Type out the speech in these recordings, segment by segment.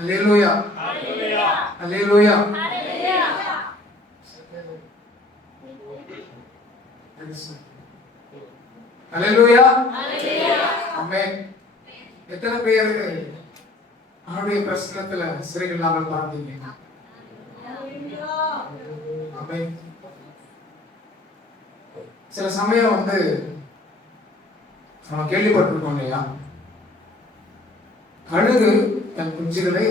அல்லேலூயா, அல்லேலூயா. அல்லேலூயா, ஆமென். எத்தனை பேர் அவருடைய பிரசன்னத்துல சிறைகள் நாங்கள் பார்த்தீங்க? ஆமென். சில சமயம் நம்ம கேள்விப்பட்டிருக்கோம் இல்லையா, கழுகு தன் குஞ்சுகளை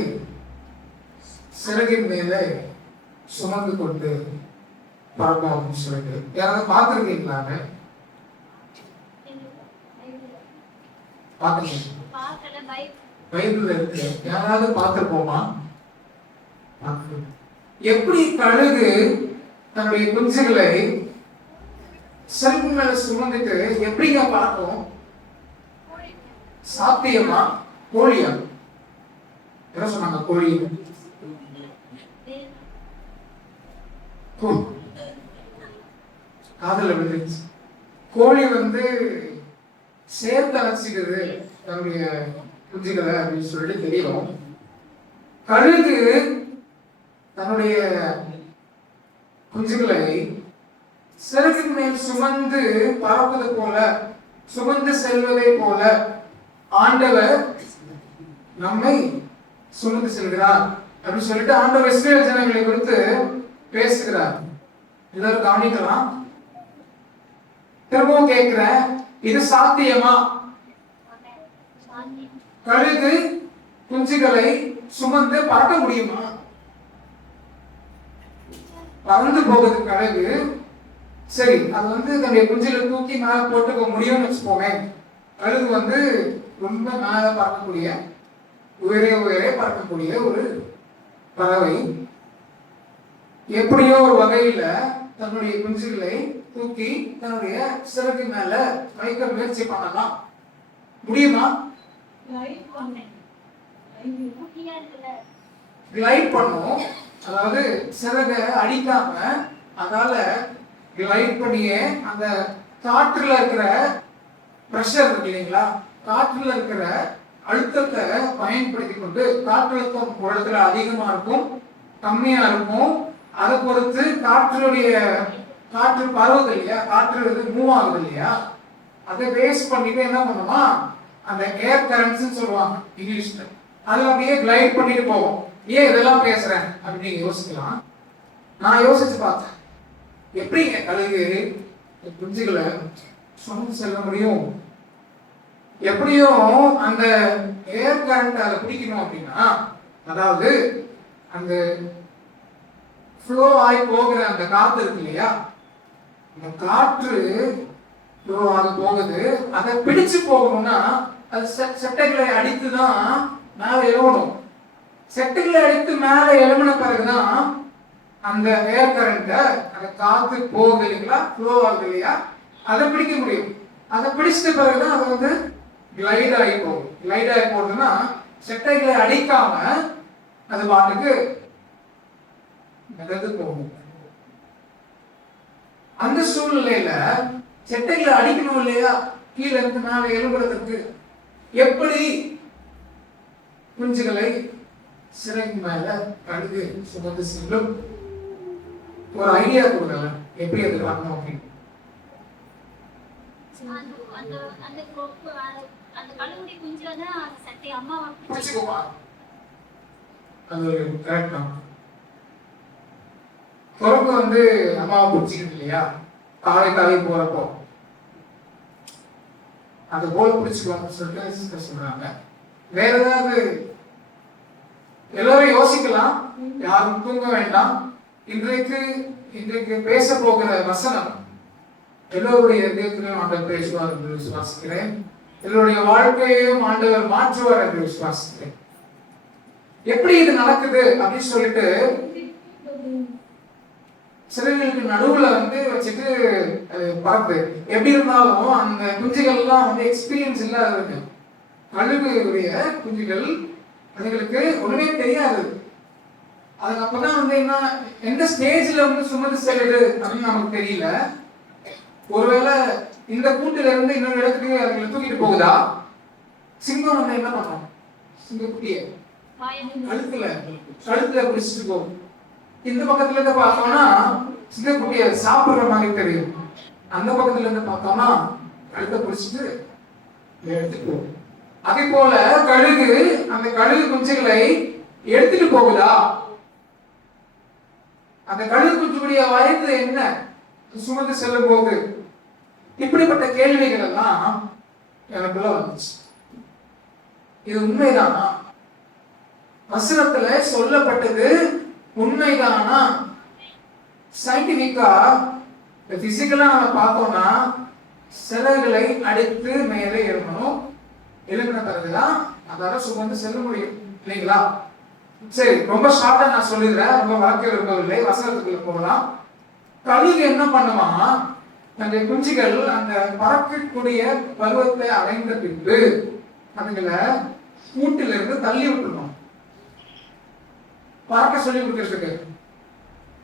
சிறகின் மேலே சுமந்து கொண்டு பறக்கும் அப்படின்னு சொல்லிட்டு யாராவது பார்த்துருக்கீங்களாங்க? பைபிள்ல இருக்கு, யாராவது பார்த்திருப்போமா? எப்படி கழுகு தன்னுடைய குஞ்சுகளை சிறகு மேல சுமந்துட்டு எப்படிங்க பார்க்கும்? சாத்தியமா? கோழியா? என்ன சொன்னாங்க? கோழி. காதல விழுந்துச்சு. கோழி சேர்த்து அணைச்சிக்குது தன்னுடைய குஞ்சுகளை அப்படின்னு சொல்லிட்டு தெரியும். கழுகு தன்னுடைய குஞ்சுகளை சிறகின் மேல் சுமந்து பறப்பது போல, சுமந்து செல்வதை போல ஆண்டவர் நம்மை சுமந்து செல்கிறார் அப்படின்னு சொல்லிட்டு ஆண்டவர் இஸ்ரவேல் ஜனங்களை குறித்து பேசுகிறார். எல்லாரும் கவனிக்கலாம். திரும்பவும் கேட்கிறேன், இது சாத்தியமா? கழுகு குஞ்சுகளை சுமந்து பறக்க முடியுமா? பறந்து போகுது கழுகு. சரி, அது தன்னுடைய குஞ்சுகளை தூக்கி மேல போட்டுக்க முடியும்னு வச்சுக்கோங்க. கழுகு ரொம்ப மேல பறக்கக்கூடிய, உயரே உயரே பறக்கக்கூடிய ஒரு பறவை. எப்படியோ ஒரு வகையில தன்னுடைய குஞ்சுகளை தூக்கி தன்னுடைய சிறகு மேல வைக்க முயற்சி பண்ணலாம். முடியுமா? கிளைட் பண்ணும். அதாவது சிறகை அடிக்காம அதால கிளைட் பண்ணியே அந்த காற்றுல இருக்கிற பிரஷர் இருக்கு இல்லைங்களா, காற்றுல இருக்கிற அழுத்தத்தை பயன்படுத்தி கொண்டு, காற்றழுத்தம் ஒரு இடத்துல அதிகமா இருக்கும், கம்மியா இருக்கும், அதை பொறுத்து காற்று பரவுது இல்லையா, காற்று மூவ் ஆகுது இல்லையா, அதை பேஸ் பண்ணிட்டு என்ன பண்ணுமா, அந்த ஏர் கரண்ட்ஸ் சொல்லுவாங்க இங்கிலீஷ்ல, அது அப்படியே கிளைட் பண்ணிட்டு போவோம். ஏன் இதெல்லாம் பேசுறேன் அப்படின்னு யோசிக்கலாம். நான் யோசிச்சு பார்த்தேன், எப்படிங்க கழுகு குஞ்சுகளை சுமந்து செல்ல முடியும்? எப்படியும் அந்த ஏர் கரண்ட் அதை பிடிக்கணும் அப்படின்னா, அதாவது அந்த ஃப்ளோ ஆகி போகிற அந்த காத்து இருக்கு இல்லையா, அந்த காற்று ஃப்ளோ ஆகி போகுது, அதை பிடிச்சு போகணும்னா அது செட்டைகளை அடித்துதான் மேலே எழுவணும். செட்டைகளை அடித்து மேலே எழுமின பிறகுதான் அந்த ஏர் கரண்ட, அந்த காத்து போகுது இல்லைங்களா, ஃப்ளோ ஆகுது இல்லையா, அதை பிடிக்க முடியும். அதை பிடிச்சிட்ட பிறகுதான் அது கிளைட் ஆகி போகும். கிளைட் ஆகி போகுதுன்னா செட்டைகளை அடிக்காம அது பாட்டுக்கு மிதந்து போகும். அந்த சூழ்நிலையில செட்டைகளை அடிக்கணும் இல்லையா, கீழே இருந்து மேலே எழும்புறதுக்கு, எப்படி குஞ்சுகளை சிறகு மேல கழுகு சுமந்து செல்லும்? ஒரு ஐடியா கொடுங்க, எப்படி அது பண்ணணும் அப்படின்னு. குரங்கு அம்மாவை பிடிச்சிக்கிட்டு இல்லையா, காலை போறப்போ அது போல பிடிச்சுக்கோன்னு சொல்லிட்டு சொல்றாங்க. வேற ஏதாவது எல்லாரும் யோசிக்கலாம், யாரும் தூங்க வேண்டாம். இன்றைக்கு பேச போகிற வசனம் எல்லோருடைய இதயத்திலும் ஆண்டவர் பேசுவார் என்று விசுவாசிக்கிறேன். எல்லோருடைய வாழ்க்கையையும் ஆண்டவர் மாற்றுவார் என்று விசுவாசிக்கிறேன். எப்படி இது நடக்குது அப்படின்னு சொல்லிட்டு சிறைகளுக்கு நடுவுல வச்சுட்டு பார்த்து, எப்படி இருந்தாலும் அந்த குஞ்சுகள் எல்லாம் எக்ஸ்பீரியன்ஸ் இல்லாதவங்க. கழுகுடைய குஞ்சுகள் அதுங்களுக்கு ஒண்ணுமே தெரியாது. அதுக்கு அப்பதான் என்ன எந்த ஸ்டேஜ்ல சுமந்து செல்லுது அப்படின்னு நமக்கு தெரியல. ஒருவேளை இந்த கூட்டுல இருந்து இன்னொரு இடத்துக்கு அதுங்களை தூக்கிட்டு போகுதா? சிங்கம் என்ன பண்ணும், சிங்கக்குட்டிய கழுத்துல கழுத்துல பிடிச்சிட்டு போகும். இந்த பக்கத்துல இருந்து பார்த்தோம்னா சிங்கக்குட்டிய சாப்பிடுற மாதிரி தெரியும். அந்த பக்கத்துல இருந்து பார்த்தோம்னா கழுத்தை பிடிச்சிட்டு எடுத்துட்டு போகும். அதே போல கழுகு அந்த கழுகு குஞ்சுகளை எடுத்துட்டு போகுதா? அந்த கழுகு குஞ்சுடைய வயது என்ன சுமந்து செல்லும் போது? இப்படிப்பட்ட கேள்விகள் எல்லாம் எனக்குள்ள வந்துச்சு. இது உண்மைதானா? வசனத்துல சொல்லப்பட்டது உண்மைதானா? சயின்டிபிக்கா பிசிக்கலா நம்ம பார்த்தோம்னா சிலைகளை அடித்து மேலே எழுப்பணும். எழுப்பின பிறகுதான் அதால சுமந்து செல்ல முடியும் இல்லைங்களா? சரி, ரொம்ப ஷார்ட்டா நான் சொல்லிடுறேன், ரொம்ப வாழ்க்கை விரும்பவில்லை, வசனத்துக்குள்ள போகலாம். கழுகு என்ன பண்ணுமா? தன்னுடைய குஞ்சுகள் அந்த பறக்கக்கூடிய பருவத்தை அடைந்த பின்பு அதுங்களை கூட்டிலிருந்து தள்ளி விட்டுருணும், பறக்க சொல்லி கொடுக்கறதுக்கு.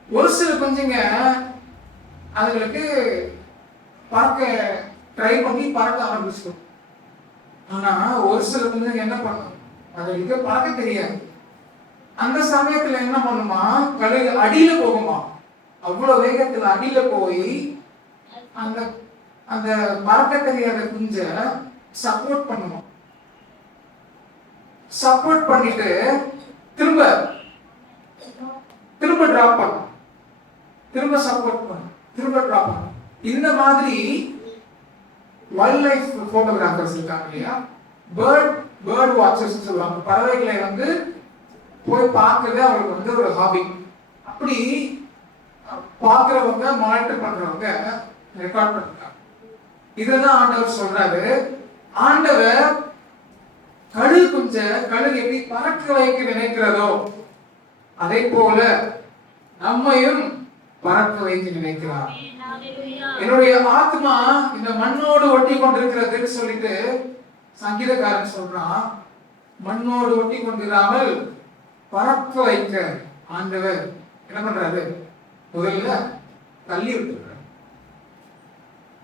ஒரு சில குஞ்சுங்க அதுங்களுக்கு பறக்க ட்ரை பண்ணி பறக்க ஆரம்பிச்சிடும். ஆனா ஒரு சில குஞ்சுங்க என்ன பண்ணும், அதுங்களுக்கு பறக்க தெரியாது. அந்த சமயத்துல என்ன பண்ணுமா, கழுகு அடியில போகுமா, அவ்வளவு வேகத்துல அடியில போய் அந்த அந்த பறக்க தெரியாத குஞ்ச சப்போர்ட் பண்ணுமா. சப்போர்ட் பண்ணிட்டு திரும்ப திரும்ப டிராப் பண்ணும், திரும்ப சப்போர்ட் பண்ணும், திரும்ப டிராப் பண்ணும். இந்த மாதிரி வைல்ட் லைஃப் போட்டோகிராஃபர்ஸ் இருக்காங்க இல்லையா, பேர்ட் வாட்சர்ஸ் சொல்லுவாங்க. பறவைகளை வந்து போய் பார்க்கறது அவங்களுக்கு வந்து ஒரு ஹாபி. அப்படி பார்க்கிறவங்க மானிட்டர் பண்றவங்க ரெக்கார்ட் பண்றாங்க. இதுதான் ஆண்டவர் சொல்றாரு. ஆண்டவர் கழுகு குஞ்ச கழுகு எப்படி பறக்க வைக்க நினைக்கிறதோ அதே போல நம்மையும் பறக்க வைக்க நினைக்கிறார். என்னுடைய ஆத்மா இந்த மண்ணோடு ஒட்டி கொண்டிருக்கிறதுன்னு சொல்லிட்டு சங்கீதக்காரன் சொல்றான். மண்ணோடு ஒட்டி கொண்டிராமல் பறக்க வைக்க ஆண்டவர் என்ன பண்றாரு, முதல்ல தள்ளி விட்டுறாரு.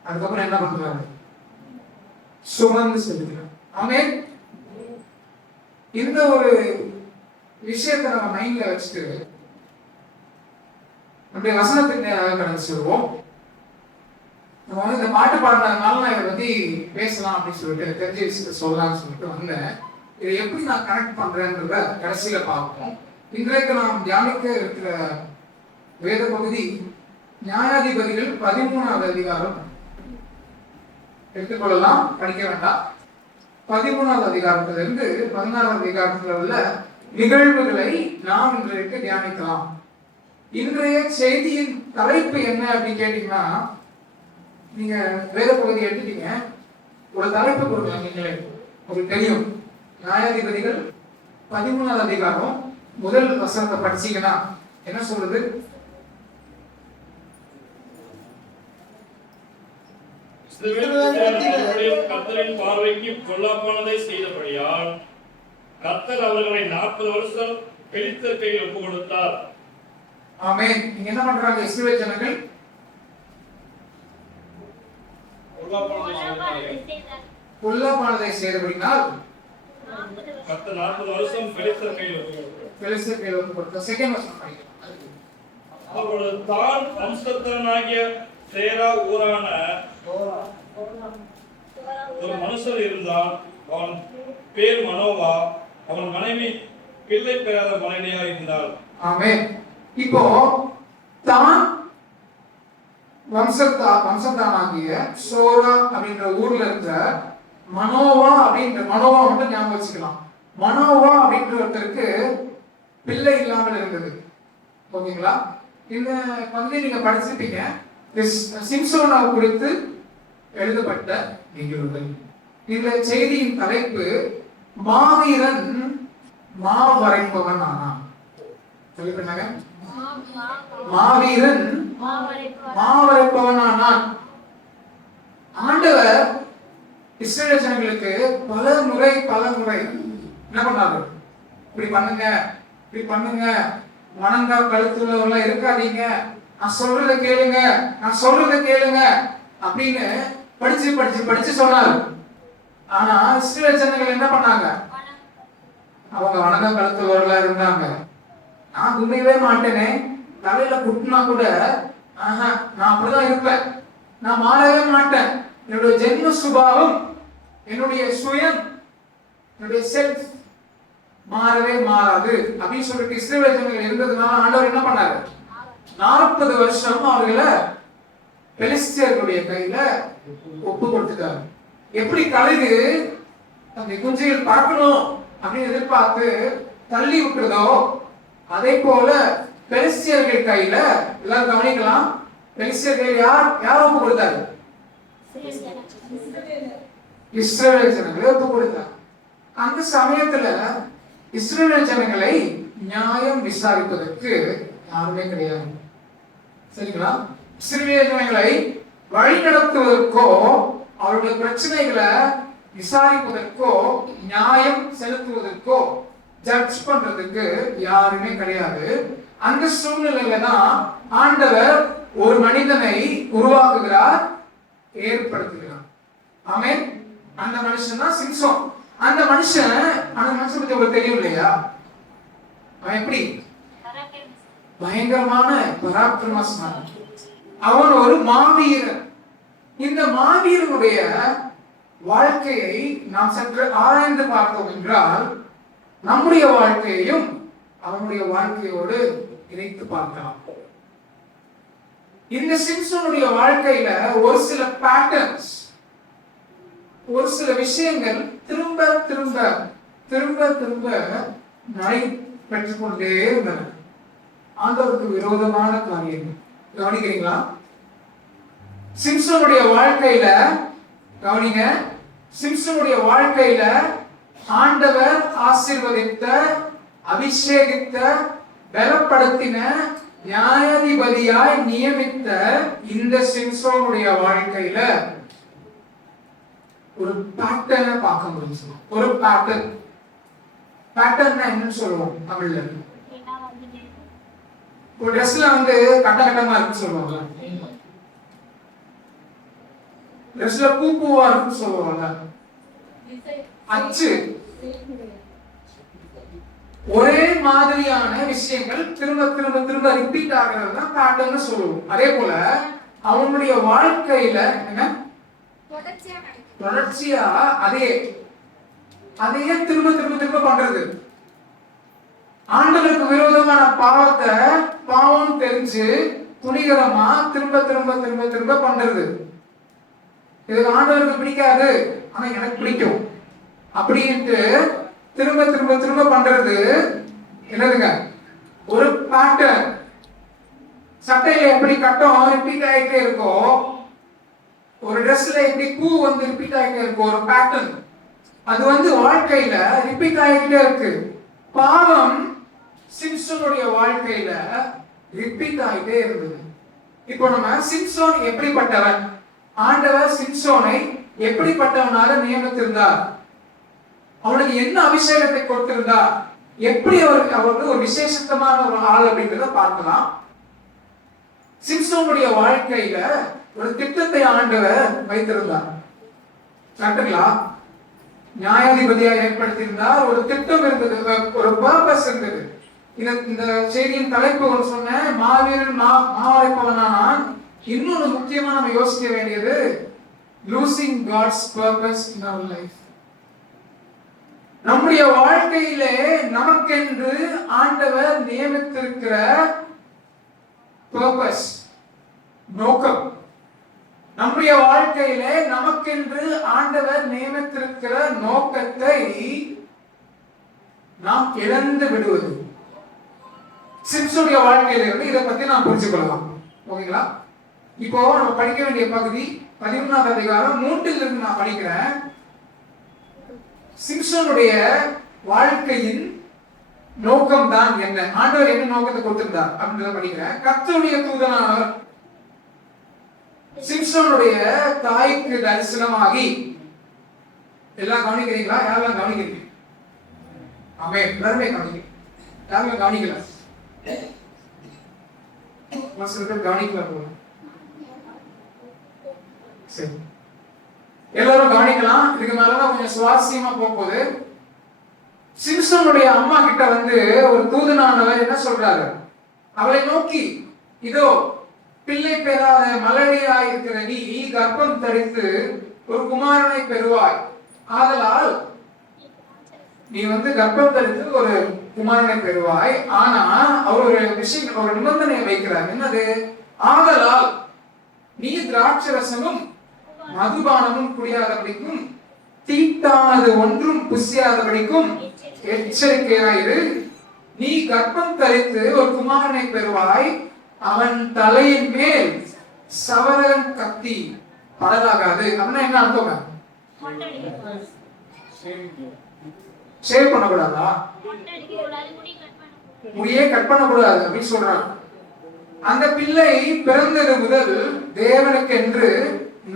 அதுக்கப்புறம் என்ன பண்றாரு, சுமந்து செல்கிறார். ஆமென். இந்த ஒரு விஷயத்தை நம்ம மைண்ட்ல வச்சுட்டு நம்முடைய வசனத்துக்கு நேராக கடந்து செல்வோம். நம்ம வந்து இந்த பாட்டு பாடுறதுனால நான் இதை பத்தி பேசலாம் அப்படின்னு சொல்லிட்டு தெரிஞ்ச விஷயத்தை சொல்லலாம்னு சொல்லிட்டு வந்தேன். இதை எப்படி நான் கனெக்ட் பண்றேன்றத கடைசியில பார்ப்போம். இன்றைக்கு நாம் தியானிக்க இருக்கிற வேத பகுதி நியாயாதிபதிகள் 13வது அதிகாரம் எடுத்துக்கொள்ளலாம், படிக்க வேண்டாம். 13வது அதிகாரத்திலிருந்து 16வது அதிகாரத்தில் உள்ள நிகழ்வுகளை நாம் இன்றைக்கு தியானிக்கலாம். இன்றைய செய்தியின் தலைப்பு என்ன அப்படின்னு கேட்டீங்கன்னா, நீங்க வேத பகுதி எடுத்துட்டீங்க, ஒரு தலைப்பு கொடுக்கலாம். நீங்களே உங்களுக்கு தெரியும், நியாயாதிபதிகள் 13வது அதிகாரம் முதல் வசனத்தை படிச்சீங்கன்னா என்ன சொல்றது? கர்த்தரின் பார்வைக்கு பொல்லாப்பானதை செய்தபடியால் கர்த்தர் அவர்களை 40 வருஷம் பெலிஸ்தர் கையில் ஒப்புக் கொடுத்தார். ஆமென். நீங்க என்ன பண்றாங்க? இஸ்ரவேல் ஜனங்கள் பொல்லாப்பானதை செய்தபடியால் கர்த்தர் 40 வருஷம் பெலிஸ்தர் கையில் ஒப்புக் கொடுத்தார். செகண்ட் வசனம் படிக்கலாம். அப்பொழுது தான் வம்சத்தனாகிய சேரா ஊரான ஒரு மனுஷர் இருந்தான். அவன் பேர் மனோவா. அவன் மனைவி பிள்ளை பெறாத மனைவியா இருந்தாள். ஆமென். இப்போ தான் வம்சத்தானாகிய சோரா அப்படின்ற ஊர்ல இருக்கிற மனோவா மட்டும் ஞாபகம் வச்சுக்கலாம். மனோவா அப்படின்ற ஒருத்தருக்கு பிள்ளை இல்லாமல் இருந்தது. ஓகேங்களா? இந்த பகுதியை நீங்க படிச்சிருப்பீங்க. சிம்சோனா குறித்து எழுதப்பட்ட நிகழ்வுகள். இந்த செய்தியின் தலைப்பு மாவீரன் மாவரைப்பவன் ஆனான். சொல்லிருந்தாங்க, மாவீரன் மாவரைப்பவன் ஆனான். ஆண்டவர் இஸ்ரவேல் ஜனங்களுக்கு பல முறை என்ன பண்ணாரு, இப்படி பண்ணுங்க, வணங்கா கழுத்துள்ளவர்களா இருக்காதீங்க, நான் சொல்றதை கேளுங்க அப்படின்னு படிச்சு சொன்னாரு. ஆனா இஸ்ரவேல் ஜனங்கள் என்ன பண்ணாங்க? அவங்க வணக்க கழுத்துவர்களா இருந்தாங்க. நான் கும்பிடவே மாட்டேனே, தலையில குட்டினா கூட நான் அப்படிதான் இருப்பேன், நான் மாறவே மாட்டேன், என்னுடைய ஜென்ம சுபாவம், என்னுடைய சுயம், என்னுடைய செல்ஃப் மாறவே மாறாது அப்படின்னு சொல்லிட்டு இஸ்ரவேல் ஜனங்கள் இருந்ததுனால ஆண்டவர் என்ன பண்ணாரு, 40 வருஷம் அவர்களை பெலிஸ்தியர்களுடைய கையில ஒப்பு கொடுத்துட்டாரு. எப்படி கழுகு அந்த குஞ்சுகள் பார்க்கணும் அப்படின்னு எதிர்பார்த்து தள்ளி விட்டுறதோ, அதே போல பெலிஸ்தியர்கள் கையில, எல்லாரும் கவனிக்கலாம், பெலிஸ்தியர்கள் யார் ஒப்பு கொடுத்தாரு? இஸ்ரவேல் ஜனங்களை ஒப்பு கொடுத்தார். அந்த சமயத்துல இஸ்ரவேல் ஜனங்களை நியாயம் விசாரிப்பதற்கு யாருமே கிடையாது. சரிங்களா? இஸ்ரவேல் ஜனங்களை வழி நடத்துவதற்கோ அவருடைய பிரச்சனைகளை விசாரிப்பதற்கோ நியாயம் செலுத்துவதற்கோ ஜட்ஜ் பண்றதுக்கு யாருமே கிடையாது. அந்த சூழ்நிலையில தான் ஆண்டவர் ஒரு மனிதனை உருவாக்குகிறார், ஏற்படுத்துகிறார். ஆமென். அந்த மனுஷன் தான் சிம்சோன். அந்த மனுஷன் பத்தி உங்களுக்கு தெரியும் இல்லையா? அவன் எப்படி பயங்கரமான பராக்கிரமசாலி, அவன் ஒரு மாவீரன். இந்த மாவீரனுடைய வாழ்க்கையை நாம் சற்று ஆராய்ந்து பார்த்தோம் என்றால் நம்முடைய வாழ்க்கையையும் அவனுடைய வாழ்க்கையோடு இணைத்து பார்க்கலாம். இந்த சிம்சோனுடைய வாழ்க்கையில ஒரு சில பேட்டர்ன்ஸ், ஒரு சில விஷயங்கள் திரும்ப திரும்ப திரும்ப திரும்ப நடைபெற்றுக் கொண்டே இருந்தன. ஆண்டவருக்கு விரோதமான காரியங்கள். கவனிக்கிறீங்களா? சிம்சோனுடைய வாழ்க்கையில கவனிங்க, சிம்சோனுடைய வாழ்க்கையில ஆண்டவர் ஆசீர்வதித்த, அபிஷேகித்த, பலப்படுத்தின, நியாயாதிபதியாய் நியமித்த இந்த சிம்சோனுடைய வாழ்க்கையில ஒரு பேட்டர்னை பார்க்க முடியும். ஒரு பேட்டர்ன். பேட்டர்ன் என்னன்னு சொல்லுவோம் தமிழ்ல? ஒரு ட்ரெஸ்ல வந்து கட்ட கட்டமா இருக்குன்னு சொல்லுவாங்க, ட்ரெஸ்ல பூ பூவா இருக்குன்னு சொல்லுவாங்க, அச்சு. ஒரே மாதிரியான விஷயங்கள் திரும்ப திரும்ப திரும்ப ரிப்பீட் ஆகிறது தான் பேட்டர்ன் சொல்லுவோம். அதே போல அவனுடைய வாழ்க்கையில என்ன தொடர்ச்சியா அதையே திரும்ப திரும்ப திரும்ப பண்றது. ஆண்டவருக்கு விரோதமான பாவத்தை பாவம் தெரிஞ்சு துணிகரமா திரும்ப திரும்ப திரும்ப திரும்ப பண்றது. இது ஆண்டவருக்கு பிடிக்காது, ஆனா எனக்கு பிடிக்கும் அப்படின்ட்டு திரும்ப திரும்ப திரும்ப பண்றது என்னதுங்க? ஒரு பேட்டர்ன். சட்டையில எப்படி கட்டம் ரிப்பீட் ஆகிட்டே இருக்கோ, ஒரு ட்ரெஸ்ல எப்படி பூ வந்து ரிப்பீட் ஆகிட்டே இருக்கும், ஒரு பேட்டர்ன். அது வந்து வாழ்க்கையில ரிப்பீட் ஆகிட்டே இருக்கு. பாவம் சிம்சோனுடைய வாழ்க்கையில ரிப்பீட் ஆகிட்டே இருந்தது. இப்போ நம்ம சிம்சோன் எப்படிப்பட்டவன், ஆண்டவர் சிம்சோனை எப்படிப்பட்டவனாக நியமித்திருந்தார், அவனுக்கு என்ன அபிஷேகத்தை கொடுத்திருந்தார், எப்படி அவருக்கு ஒரு விசேஷமான ஒரு ஆள் அப்படின்றத பார்க்கலாம். சிம்சோனுடைய வாழ்க்கையில ஒரு திட்டத்தை ஆண்டவர் வைத்திருந்தார். கரெக்டுங்களா? நியாயாதிபதியா ஏற்படுத்தியிருந்தார். ஒரு திட்டம் இருந்தது, ஒரு பர்பஸ் இருந்தது. இந்த செய்தியின் தலைப்பு ஒன்று சொன்ன, மாவீரன் மாவரைப்பவனானான். இன்னொரு முக்கியமா நம்ம யோசிக்க வேண்டியது, losing God's purpose in our life. நம்முடைய வாழ்க்கையிலே நமக்கென்று ஆண்டவர் நியமித்திருக்கிற பர்பஸ், நோக்கம், நம்முடைய வாழ்க்கையிலே நமக்கென்று ஆண்டவர் நியமித்திருக்கிற நோக்கத்தை நாம் இழந்து விடுவது. சிம்சோனுடைய வாழ்க்கையில இருந்து இதை பத்தி நாம் புரிஞ்சு கொள்ளலாம். ஓகேங்களா? இப்போ நம்ம படிக்க வேண்டிய பகுதி 11ஆம் அதிகாரம் 3 இருந்து நான் படிக்கிறேன். சிம்சோனுடைய வாழ்க்கையின் நோக்கம் தான் என்ன, ஆண்டவர் என்ன நோக்கத்தை கொடுத்திருந்தார் அப்படின்றத படிக்கிறேன். கர்த்தருடைய தூதனானவர் சிம்சோனுடைய தாய்க்கு தரிசனமாகி, எல்லாம் கவனிக்கிறீங்களா? யாரெல்லாம் கவனிக்கிறீங்க? ஆமென். எல்லாருமே கவனிக்கிறீங்க. யாரெல்லாம் கவனிக்கல? கவனிக்கல. சரி, எல்லாரும் கவனிக்கலாம். இதுக்கு மேலதான் கொஞ்சம் சுவாரஸ்யமா போகுது. சிம்சோனுடைய அம்மா கிட்ட வந்து ஒரு தூதனானவர் என்ன சொல்றாரு? அவளை நோக்கி, இதோ பிள்ளை பெறாத மலடியாய் இருக்கிற நீ கர்ப்பம் தரித்து ஒரு குமாரனை பெறுவாய். ஆதலால் நீ வந்து கர்ப்பம் தரித்து ஒரு குமாரனை பெறுவாய். ஆனா அவர் ஒரு விஷயம், ஒரு நிபந்தனையை வைக்கிறார். என்னது? ஆதலால் நீ திராட்சரசமும் மதுபானமும் குடியாதபடிக்கும் தீட்டானது ஒன்றும் புசியாதபடிக்கும் எச்சரிக்கையாயிரு. நீ கர்ப்பம் தரித்து ஒரு குமாரனை பெறுவாய். அவன் தலையின் மேல் சவரன் கத்தி படலாகாது. அப்படின்னா என்ன அர்த்தம்? ஷேவ் பண்ணக்கூடாதா? முடியே கட் பண்ணக்கூடாது அப்படின்னு சொல்றாங்க. அந்த பிள்ளை பிறந்தது முதல் தேவனுக்கென்று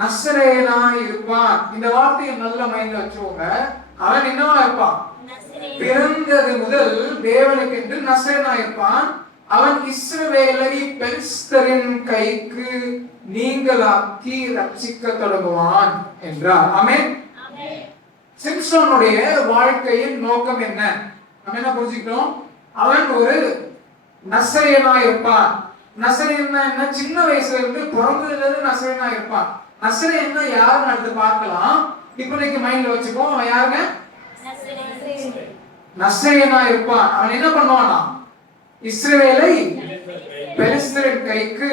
நசரேயனாய் இருப்பான். இந்த வார்த்தையை நல்ல மைண்ட்ல வச்சுக்கோங்க. அவன் என்னவா இருப்பான்? பிறந்தது முதல் தேவனுக்கென்று நசரேயனாய் இருப்பான். அவன் இஸ்ரவேலை பெலிஸ்தரின் கைக்கு நீங்களாக்கி ரட்சிக்க தொடங்குவான் என்றார். ஆமென். சிம்சோனுடைய வாழ்க்கையின் நோக்கம் என்ன? நம்ம என்ன புரிஞ்சுக்கிறோம்? அவன் ஒரு நசரேயனாய் இருப்பான். நசரேயன்னா என்ன? சின்ன வயசுல இருந்து பிறந்ததுல இருந்து நசரேயனாய் இருப்பான். நசரேயன்னா யாருன்னு அடுத்து பார்க்கலாம். இப்போதைக்கு மைண்ட்ல வச்சுக்கோ. அவன் யாருங்க? நசரேயனாய் இருப்பான். அவன் என்ன பண்ணுவானா? இஸ்ரவேலை பெலிஸ்தரின் கைக்கு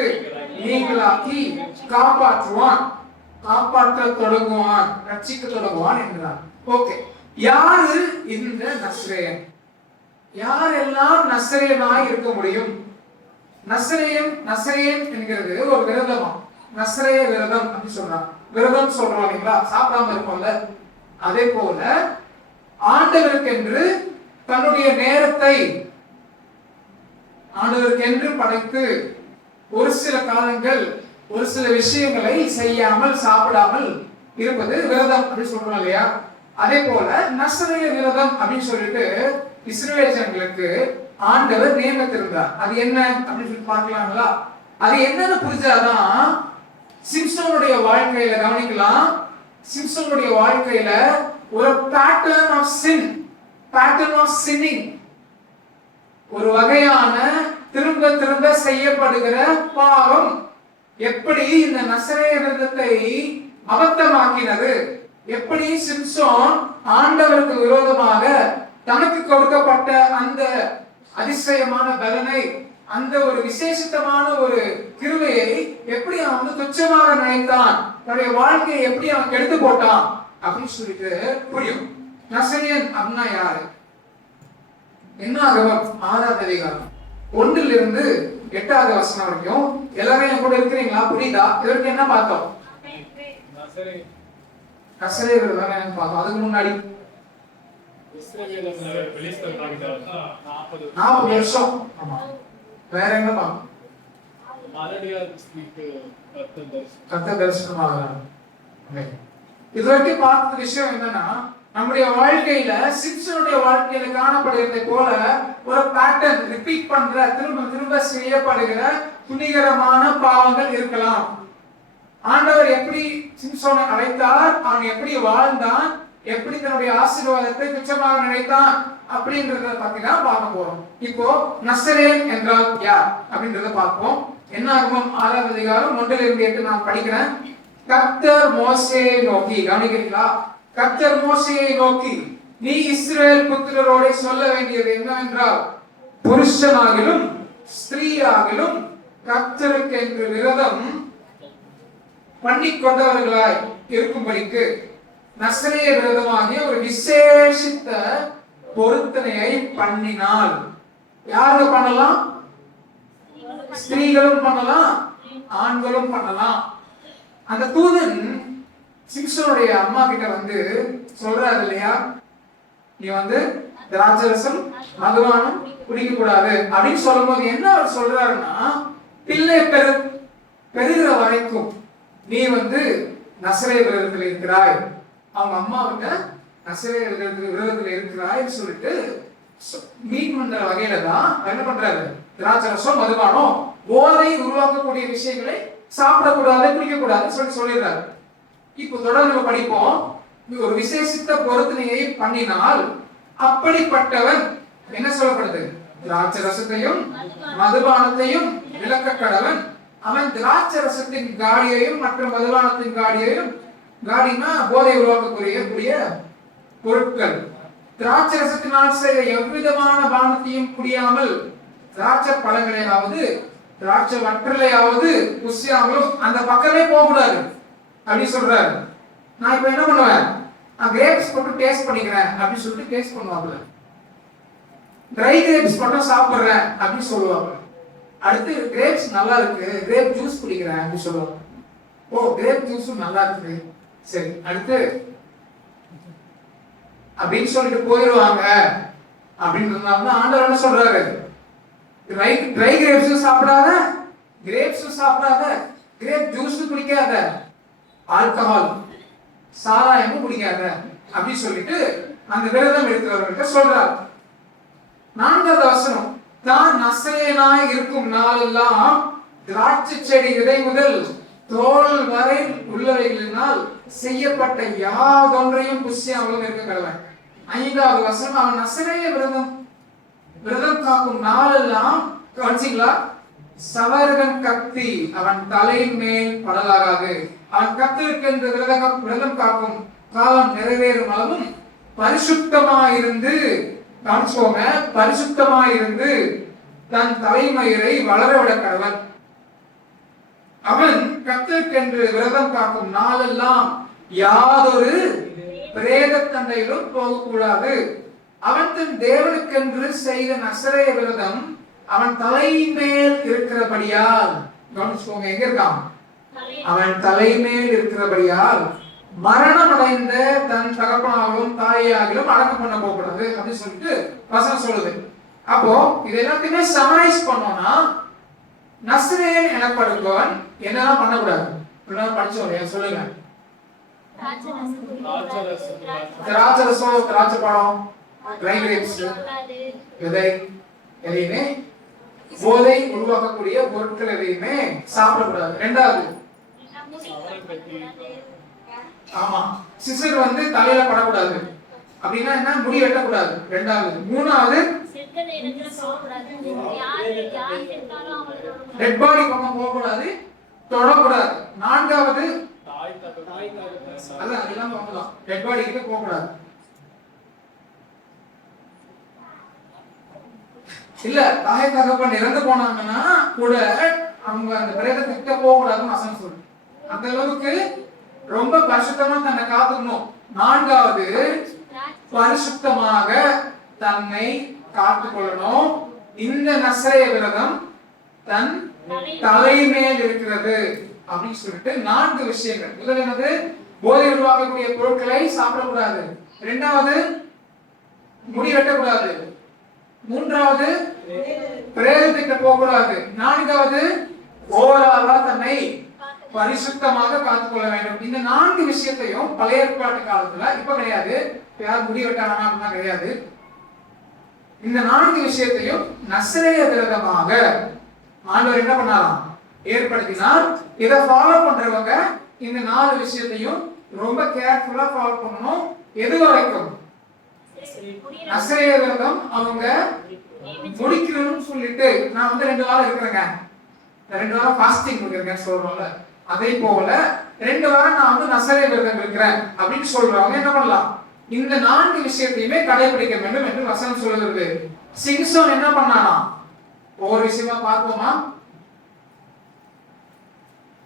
நீங்களாக்கி காப்பாற்றுவான், காப்பாற்ற தொடங்குவான், ரட்சிக்க தொடங்குவான் என்றார். ஓகே, யாரு இந்த நசரேயன்? யாரெல்லாம் நசரேயனாய் இருக்க முடியும்? நசரேயன் என்கிறது ஒரு விரதமா? நசரேய விரதம் அப்படின்னு சொல்றாங்க. விரதம் சொல்றோம் இல்லைங்களா? சாப்பிடாம இருப்போம்ல. அதே போல ஆண்டவருக்கென்று தன்னுடைய நேரத்தை ஆண்டவருக்கென்று படைத்து ஒரு சில காலங்கள் ஒரு சில விஷயங்களை செய்யாமல் சாப்பிடாமல் இருப்பது விரதம் அப்படின்னு சொல்றோம் இல்லையா? அதே போல நசரேய விரதம் அப்படின்னு சொல்லிட்டு இஸ்ரவேல் ஜனங்களுக்கு ஆண்டவர் நியமித்திருந்தார். அது என்ன அப்படின்னு சொல்லி பார்க்கலாங்களா? அது என்னன்னு புரிஞ்சாதான் சிம்சோனுடைய வாழ்க்கையில கவனிக்கலாம். சிம்சோனுடைய வாழ்க்கையில ஒரு pattern of sin, pattern of sinning, ஒரு வகையான திரும்ப திரும்ப செய்யப்படுகிற பாவம் எப்படி இந்த நசரேய விரதத்தை அபத்தமாக்கினது, எப்படி சிம்சோன் ஆண்டவருக்கு விரோதமாக தனக்கு கொடுக்கப்பட்ட அந்த அதிசயமான பலனை, அந்த ஒரு விசேஷித்தமான ஒரு கிருபையை எப்படி அவன் வந்து துச்சமாக நினைத்தான், தன்னுடைய வாழ்க்கையை எப்படி அவன் கெடுத்து போட்டான் அப்படின்னு சொல்லிட்டு புரியும். நசரேயன் அப்படின்னா யாரு? என்னாகமம் 6வது அதிகாரம் 1 to 8 வசனம் வரைக்கும் எல்லாரும் என் கூட இருக்கிறீங்களா? புரியுதா? இதற்கு என்ன பார்த்தோம்? நசரேய விரதம் என்ன பார்த்தோம்? அதுக்கு முன்னாடி 40 வருஷம். ஆமா, வேற என்ன பார்த்தோம்? கர்த்தர் தரிசனமாகிறார். இதுவரைக்கும் பார்த்த விஷயம் என்னன்னா, நம்முடைய வாழ்க்கையில சிம்சோனுடைய வாழ்க்கையில காணப்படுகிறதை போல ஒரு பேட்டர்ன் ரிப்பீட் பண்ற, திரும்ப திரும்ப செய்யப்படுகிற துணிகரமான பாவங்கள் இருக்கலாம். ஆண்டவர் எப்படி சிம்சோனை அழைத்தார், அவன் எப்படி வாழ்ந்தான், எப்படி தன்னுடைய ஆசீர்வாதத்தை துச்சமாக நினைத்தான் அப்படின்றத பத்தி தான் பார்க்க போறோம். இப்போ நசரேயன் என்றால் யார் அப்படின்றத பார்ப்போம். என்னாகமம் 6வது அதிகாரம் 1 to 8 நான் படிக்கிறேன். கர்த்தர் மோசேயை நோக்கி, கவனிக்கிறீங்களா? கர்த்தர் மோசேயை நோக்கி, நீ இஸ்ரவேல் புத்திரரோட சொல்ல வேண்டியது என்னவென்றால், புருஷனாகிலும் ஸ்திரீயாகிலும் கர்த்தருக்கு என்று விரதம் பண்ணிக்கொண்டவர்களாய் இருக்கும்படிக்கு நசரேய விரதமாகிய ஒரு விசேஷித்த பொருத்தனையை பண்ணினால். யாரு பண்ணலாம்? ஸ்திரீகளும் பண்ணலாம், ஆண்களும் பண்ணலாம். அந்த தூதன் சிம்சோனுடைய அம்மா கிட்ட வந்து சொல்றாரு இல்லையா, நீ வந்து திராட்சரசம் மதுபானம் குடிக்க கூடாது அப்படின்னு சொல்லும் போது என்ன அவர் சொல்றாருன்னா, பிள்ளை பெறுகிற வரைக்கும் நீ வந்து நசரேய விரதத்தில் இருக்கிறாய், அவங்க அம்மாவுக்கு நசரேய விரதத்தில் இருக்கிறாய் சொல்லிட்டு மீன் பண்ற வகையில தான் என்ன பண்றாரு? திராட்சரசம் மதுபானம் போதை உருவாக்கக்கூடிய விஷயங்களை சாப்பிடக்கூடாது, குடிக்க கூடாதுன்னு சொல்லிடுறாரு. இப்போ தொடர்ந்து படிப்போம். ஒரு விசேஷித்த பொருத்தனையை பண்ணினால் அப்படிப்பட்டவன் என்ன சொல்லப்படுது? திராட்சை ரசத்தையும் மதுபானத்தையும் விலக்க கடவன். அவன் திராட்சை ரசத்தின் காடியையும் மற்ற மதுபானத்தின் காடியையும், காடினா போதை உருவாக்கக்கூடிய பொருட்கள், திராட்சை ரசத்தினால் செய்த எவ்விதமான பானத்தையும் குடியாமல் திராட்சை பழங்களையாவது திராட்சை வற்றலையாவது குசியாமலும் அந்த பக்கமே போக கூடாது அப்படி சொல்றாரு. நான் இப்ப என்ன பண்ணுவேன்? நான் கிரேப்ஸ் போட்டு டேஸ்ட் பண்ணிக்கிறேன் அப்படின்னு சொல்லிட்டு டேஸ்ட் பண்ணுவாங்க. ட்ரை கிரேப்ஸ் மட்டும் சாப்பிடுறேன் அப்படின்னு சொல்லுவாங்க. அடுத்து கிரேப்ஸ் நல்லா இருக்கு, கிரேப் ஜூஸ் குடிக்கிறேன் அப்படின்னு சொல்லுவாங்க. ஓ, கிரேப் ஜூஸும் நல்லா இருக்கு, சரி அடுத்து அப்படின்னு சொல்லிட்டு போயிடுவாங்க. அப்படின்னு ஆண்டவர் என்ன சொல்றாரு? ட்ரை கிரேப்ஸும் சாப்பிடாத, கிரேப்ஸும் சாப்பிடாத, கிரேப் ஜூஸும் குடிக்காத, ஆல்கஹால் சாராயமும் குடிக்காத அப்படி சொல்லிட்டு அந்த விரதம் எடுக்கிறவர்கிட்ட சொல்றாரு. 4வது வசனம், தான் நசரேயனாய் இருக்கும் நாளெல்லாம் திராட்சை செடி விதை முதல் தோல் வரை உள்ளவைகளினால் செய்யப்பட்ட யாதொன்றையும் புசியாமலும் இருக்க கடவன். 5வது வசனம், அவன் நசரேய விரதம் காக்கும் நாளெல்லாம் கவனிச்சீங்களா? சவரகன் கத்தி அவன் தலையின் மேல் படலாகாது. அவன் கத்திருக்கின்ற விரதம் காக்கும் காலம் நிறைவேறும் அளவும் பரிசுத்தமாயிருந்து, கவனிச்சுக்கோங்க, பரிசுத்தமாயிருந்து தன் தலைமயிரை வளரவிட கடவன். அவன் கத்திருக்கின்ற விரதம் காக்கும் நாளெல்லாம் யாதொரு பிரேத தண்டையிலும் போகக்கூடாது. அவன் தன் தேவனுக்கென்று செய்த நசரேய விரதம் அவன் தலைமேல் இருக்கிறபடியால், கவனிச்சுக்கோங்க, எங்க இருக்கான்? அவன் தலைமேல் இருக்கிறபடியால் மரணம் அடைந்த தன் தகப்பனாகவும் தாயாகிலும் அடக்கம் பண்ண போகக்கூடாது அப்படின்னு சொல்லிட்டு வசனம் சொல்லுது. அப்போ இது எல்லாத்தையுமே சமரைஸ் பண்ணோம்னா, நசரேயன் எனப்படுபவன் என்னெல்லாம் பண்ணக்கூடாது? படிச்சோம், சொல்லுங்க. திராட்சை ரசம், திராட்சை பழம், ட்ரை கிரேப்ஸ், விதை எதையுமே போதை உருவாக்கக்கூடிய பொருட்கள் எதையுமே சாப்பிடக்கூடாது. 2வது, ஆமா, சிசர் தலையில படக்கூடாது. அப்படின்னா என்ன? முடி வெட்டக்கூடாது. 2வது. 3வது, டெட் பாடி பக்கம் போகக்கூடாது, தொடக்கூடாது. 4வது, அதெல்லாம் போகலாம், டெட் பாடி கிட்ட போகக்கூடாது. இல்ல, தாய் தகப்பன் இறந்து போனாங்கன்னா கூட அவங்க அந்த பிரேதத்திட்ட போக கூடாதுன்னு வசனம் சொல்லு. அந்த அளவுக்கு ரொம்ப பரிசுத்தமா தன்னை காத்துக்கணும். 4வது, பரிசுத்தமாக தன்னை காத்துக் கொள்ளணும். இந்த நசரேய விரதம் தன் தலைமேல் இருக்கிறது அப்படின்னு சொல்லிட்டு 4 விஷயங்கள். முதல் என்னது? போதை உருவாக்கக்கூடிய பொருட்களை சாப்பிடக்கூடாது. 2வது, முடி வெட்டக்கூடாது. 3வது, பிரேதத்திட்ட போகக்கூடாது. 4வது, ஓவராலா தன்னை பரிசுத்தமாக காத்துக்கொள்ள வேண்டும். இந்த 4 விஷயத்தையும் பழைய ஏற்பாட்டு காலத்துல, இப்ப கிடையாது, யார் முடி வெட்டானா அப்படின்னா கிடையாது, இந்த 4 விஷயத்தையும் நசரேய விரதமாக ஆண்டவர் என்ன பண்ணாராம்? ஏற்படுத்தினார். இதை ஃபாலோ பண்றவங்க இந்த 4 விஷயத்தையும் ரொம்ப கேர்ஃபுல்லா ஃபாலோ பண்ணணும். எது வரைக்கும்? நசரேய விரதம் அவங்க முடிக்கணும்னு சொல்லிட்டு, நான் 2 வாரம் இருக்கிறேங்க, 2 வாரம் ஃபாஸ்டிங் இருக்கிறேன் சொல்றோம்ல, அதே போல 2 வாரம் நான் நசரேய விரதம் இருக்கிறேன் அப்படின்னு சொல்றவங்க என்ன பண்ணலாம்? இந்த 4 விஷயத்தையுமே கடைபிடிக்க வேண்டும் என்று வசனம் சொல்லுகிறது. சிம்சோன் என்ன பண்ணானா? ஒவ்வொரு விஷயமா பார்ப்போமா?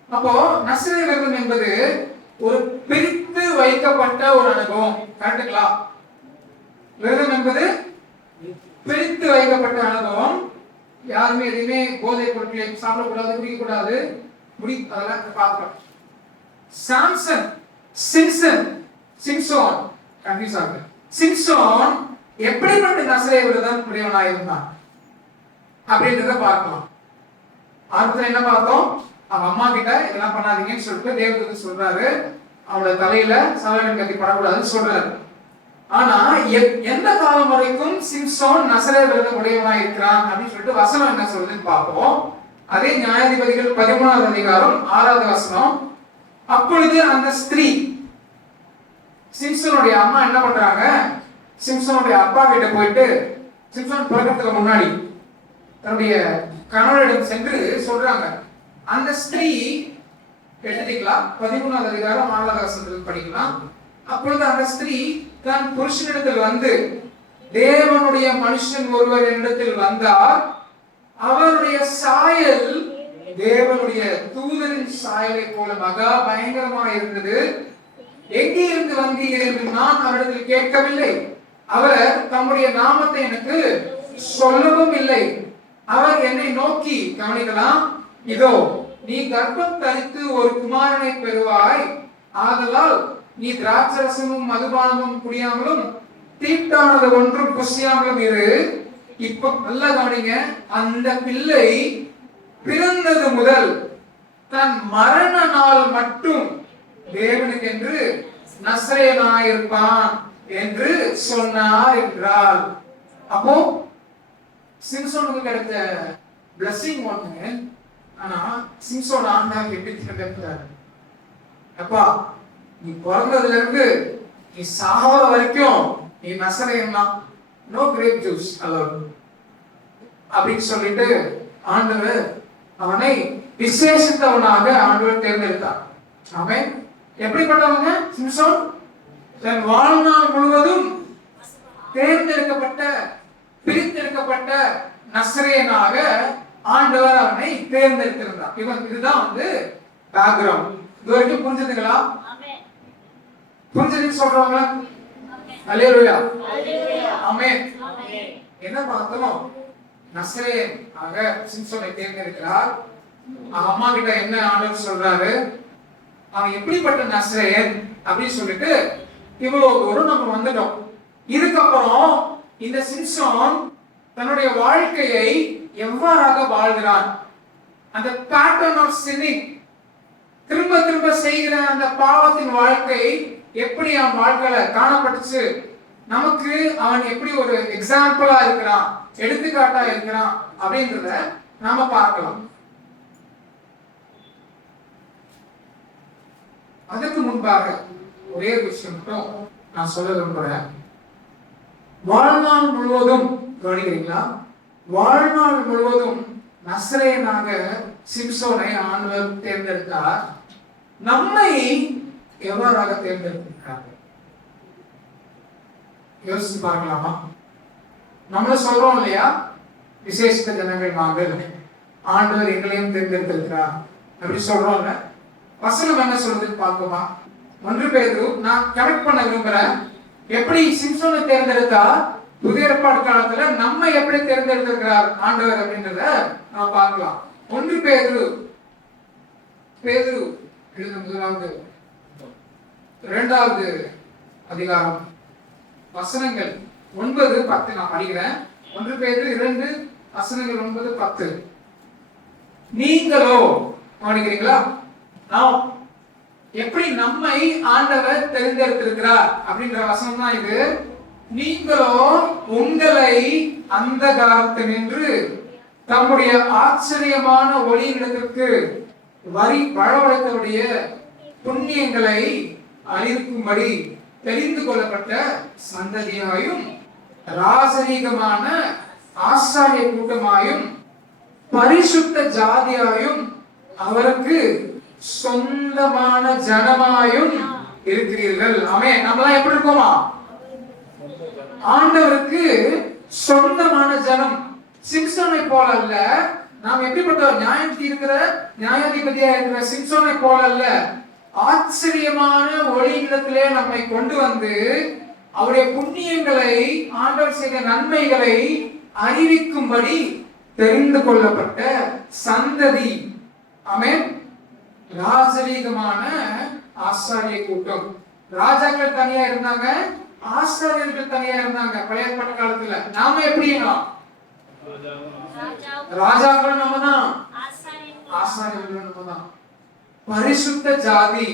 அப்போ நசரேய விரதம் என்பது ஒரு பிரித்து வைக்கப்பட்ட ஒரு அனுபவம். கரெக்டுங்களா? விரதம் என்பது பிரித்து வைக்கப்பட்ட அனுபவம். யாருமே எதுவுமே போதை பொருட்களை சாப்பிடக்கூடாது, குடிக்கக்கூடாது, அதெல்லாம் பார்க்கலாம். சாம்சன், சிம்சோன் கன்ஃபியூஸ் ஆகுது. சிம்சோன் எப்படிப்பட்ட நசரேய விரதம் உடையவனாக இருந்தான் அப்படின்றத பார்க்கலாம். ஆரம்பத்தில் என்ன பார்த்தோம்? அவன் அம்மா கிட்ட இதெல்லாம் பண்ணாதீங்கன்னு சொல்லிட்டு தேவதூதன் சொல்றாரு, அவனோட தலையில சவரகன் கத்தி படக்கூடாதுன்னு சொல்றாரு. ஆனா எந்த காலம் வரைக்கும் சிம்சோன் நசரேய விரதம் உடையவனாக இருக்கிறான் அப்படின்னு சொல்லிட்டு வசனம் என்ன சொல்றதுன்னு பார்ப்போம். அதே நியாயாதிபதிகள் 13வது அதிகாரம் 6வது வசனம். அப்பொழுது அந்த ஸ்திரீ, சிம்சோனுடைய அம்மா என்ன பண்றாங்க? சிம்சனுடைய அப்பா கிட்ட போயிட்டு, சிம்சன் பிறக்கிறதுக்கு முன்னாடி தன்னுடைய கணவரிடம் சென்று சொல்றாங்க. அந்த ஸ்திரீ எடுத்துக்கலாம், 13வது அதிகாரம் 4வது வசனத்தில் படிக்கலாம். அப்பொழுது அந்த ஸ்திரீ தன் புருஷனிடத்தில் வந்து, தேவனுடைய மனுஷன் ஒருவர் என்னிடத்தில் வந்தார், அவருடைய சாயல் தேவனுடைய தூதரின் சாயலை போல மகா பயங்கரமாக இருந்தது. எங்கே இருந்து வந்தீர்கள் என்று நான் அவரிடத்தில் கேட்கவில்லை. அவர் தம்முடைய நாமத்தை எனக்கு சொல்லவும் இல்லை. அவர் என்னை நோக்கி, கவனிக்கலாம், இதோ நீ கர்ப்பம் தரித்து ஒரு குமாரனை பெறுவாய், ஆதலால் நீ திராட்சரசமும் மதுபானமும் குடியாமலும் தீட்டானது ஒன்றும் புசியாமலும் இரு. இப்ப நல்ல கவனிங்க, அந்த பிள்ளை பிறந்தது முதல் தன் மரண நாள் மட்டும் தேவனுக்கு என்று நசரேயனாயிருப்பான் என்று சொன்னார் என்றால், அப்போ சிம்சோனுக்கு கிடைத்த blessing ஒண்ணு. ஆனா சிம்சோன் ஆண்டாங்க எப்படி திறக்கிறார்? அப்பா, நீ பிறந்ததுல இருந்து நீ சாகிற வரைக்கும் நீ நசரேயன் தான், நோ கிரேப் ஜூஸ் அலோட் அப்படின்னு சொல்லிட்டு ஆண்டவர் அவனை விசேஷித்தவனாக ஆண்டவர் தேர்ந்தெடுத்தார். ஆமென். எப்படிப்பட்டவங்க சிம்சோன்? தன் வாழ்நாள் முழுவதும் தேர்ந்தெடுக்கப்பட்ட, பிரித்தெடுக்கப்பட்ட நசரேயனாக ஆண்டவர் அவனை தேர்ந்தெடுத்திருந்தார். இதுதான் பேக்ரவுண்ட். இது வரைக்கும் புரிஞ்சுதுங்களா? புரிஞ்சதுன்னு சொல்றவங்க அல்லேலூயா, ஆமென். என்ன பார்த்தோம்? நசரேயன் ஆக சிம்சோனை தேர்ந்தெடுக்கிறார். அம்மா கிட்ட என்ன ஆண்டவர் சொல்றாரு, அவன் எப்படிப்பட்ட நசரேயன் அப்படின்னு சொல்லிட்டு இவ்வளவு தூரம் நம்ம வந்துட்டோம். இதுக்கப்புறம் இந்த சிம்சோன் தன்னுடைய வாழ்க்கையை எவ்வாறாக வாழ்கிறான், அந்த பேட்டர்ன் ஆஃப் சின்னிங், திரும்ப திரும்ப செய்கிற அந்த பாவத்தின் வாழ்க்கை எப்படி அவன் வாழ்க்கையில காணப்பட்டுச்சு, நமக்கு அவன் எப்படி ஒரு எக்ஸாம்பிளா இருக்கிறான், எடுத்துக்காட்டா இருக்கிறான் அப்படின்றத நாம பார்க்கலாம். அதுக்கு முன்பாக ஒரே விஷயம் மட்டும் நான் சொல்ல விரும்புறேன். வாழ்நாள் முழுவதும் கவனிக்கிறீங்களா? வாழ்நாள் முழுவதும் நசரேயனாக சிம்சோனை ஆண்டவர் தேர்ந்தெடுத்தார். நம்மை எவ்வாறாக தேர்ந்தெடுத்திருக்கிறார் யோசிச்சு பார்க்கலாமா? நம்மள சொல்றோம் இல்லையா, விசேஷ ஜனங்கள் நாங்கள், ஆண்டவர் எங்களையும் தேர்ந்தெடுத்திருக்கிறார் அப்படி சொல்றோம்ல. வசனம் என்ன சொல்றதுன்னு பார்ப்போமா? 1 பேதுரு நான் கனெக்ட் பண்ண விரும்புறேன். எப்படி சிம்சோனை தேர்ந்தெடுத்தா புதிய ஏற்பாடு காலத்துல நம்ம எப்படி தேர்ந்தெடுத்திருக்கிறார் ஆண்டவர் அப்படின்றத நாம் பார்க்கலாம். 1 பேதுரு எழுதின 2வது அதிகாரம் வசனங்கள் 9, 10 நான் படிக்கிறேன். 1 பேதுரு 2 வசனங்கள் 9, 10. நீங்களோ, கவனிக்கிறீங்களா, நாம் எப்படி நம்மை ஆண்டவர் தேர்ந்தெடுத்திருக்கிறார் அப்படின்ற வசனம் தான் இது. நீங்களோ உங்களை அந்தகாரத்தினின்று தம்முடைய ஆச்சரியமான ஒளியிடத்திற்கு வரவழைத்தவருடைய புண்ணியங்களை அறிவிக்கும்படி தெரிந்து கொள்ளப்பட்ட சந்ததியாயும் ராசரீகமான ஆசாரிய கூட்டமாயும் பரிசுத்த ஜாதியாயும் அவருக்கு சொந்தமான ஜனமாயும் இருக்கிறீர்கள். ஆமென். நம்மலாம் எப்படி இருக்கோமா? ஆண்டவருக்கு சொந்தமான ஜனம். சிம்சோனை போல அல்ல. நாம் எப்படிப்பட்ட நியாயாதிபதியா இருக்கிற சிம்சோனை போல அல்ல. ஆச்சரியமான ஒளியிடத்திலே நம்மை கொண்டு வந்து அவருடைய புண்ணியங்களை, ஆண்டவர் செய்த நன்மைகளை அறிவிக்கும்படி தெரிந்து கொள்ளப்பட்ட சந்ததி. ஆமென். ராஜரீகமான ஆசாரிய கூட்டம். ராஜாக்கள் தனியா இருந்தாங்க, ஆசாரியர்கள் தனியா இருந்தாங்க பழைய ஏற்பாட்டு காலத்துல. நாம எப்படி ராஜாக்கள் நம்ம தான், ஆசாரியர்கள் நம்ம தான். பரிசுத்த ஜாதி,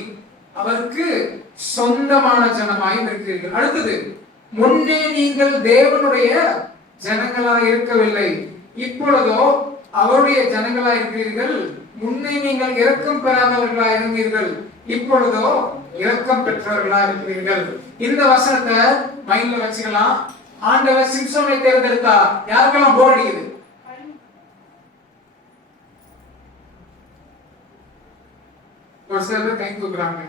அவருக்கு சொந்தமான ஜனமாய் இருக்கிறீர்கள். அடுத்தது, முன்னே நீங்கள் தேவனுடைய ஜனங்களாய் இருக்கவில்லை, இப்பொழுதோ அவருடைய ஜனங்களாய் இருக்கிறீர்கள். முன்னே நீங்கள் இரக்கம் பெறாதவர்களாய் இருந்தீர்கள், இப்பொழுதோ இரக்கம் பெற்றவர்களா இருக்கிறீர்கள். இந்த வசனத்தை மைண்ட்ல வச்சுக்கலாம். ஆண்டவர் சிம்சோனை தேர்ந்தெடுத்தா யாருக்கெல்லாம் போர் அடிக்குது? ஒரு சில பேர் கை தூக்குறாங்க.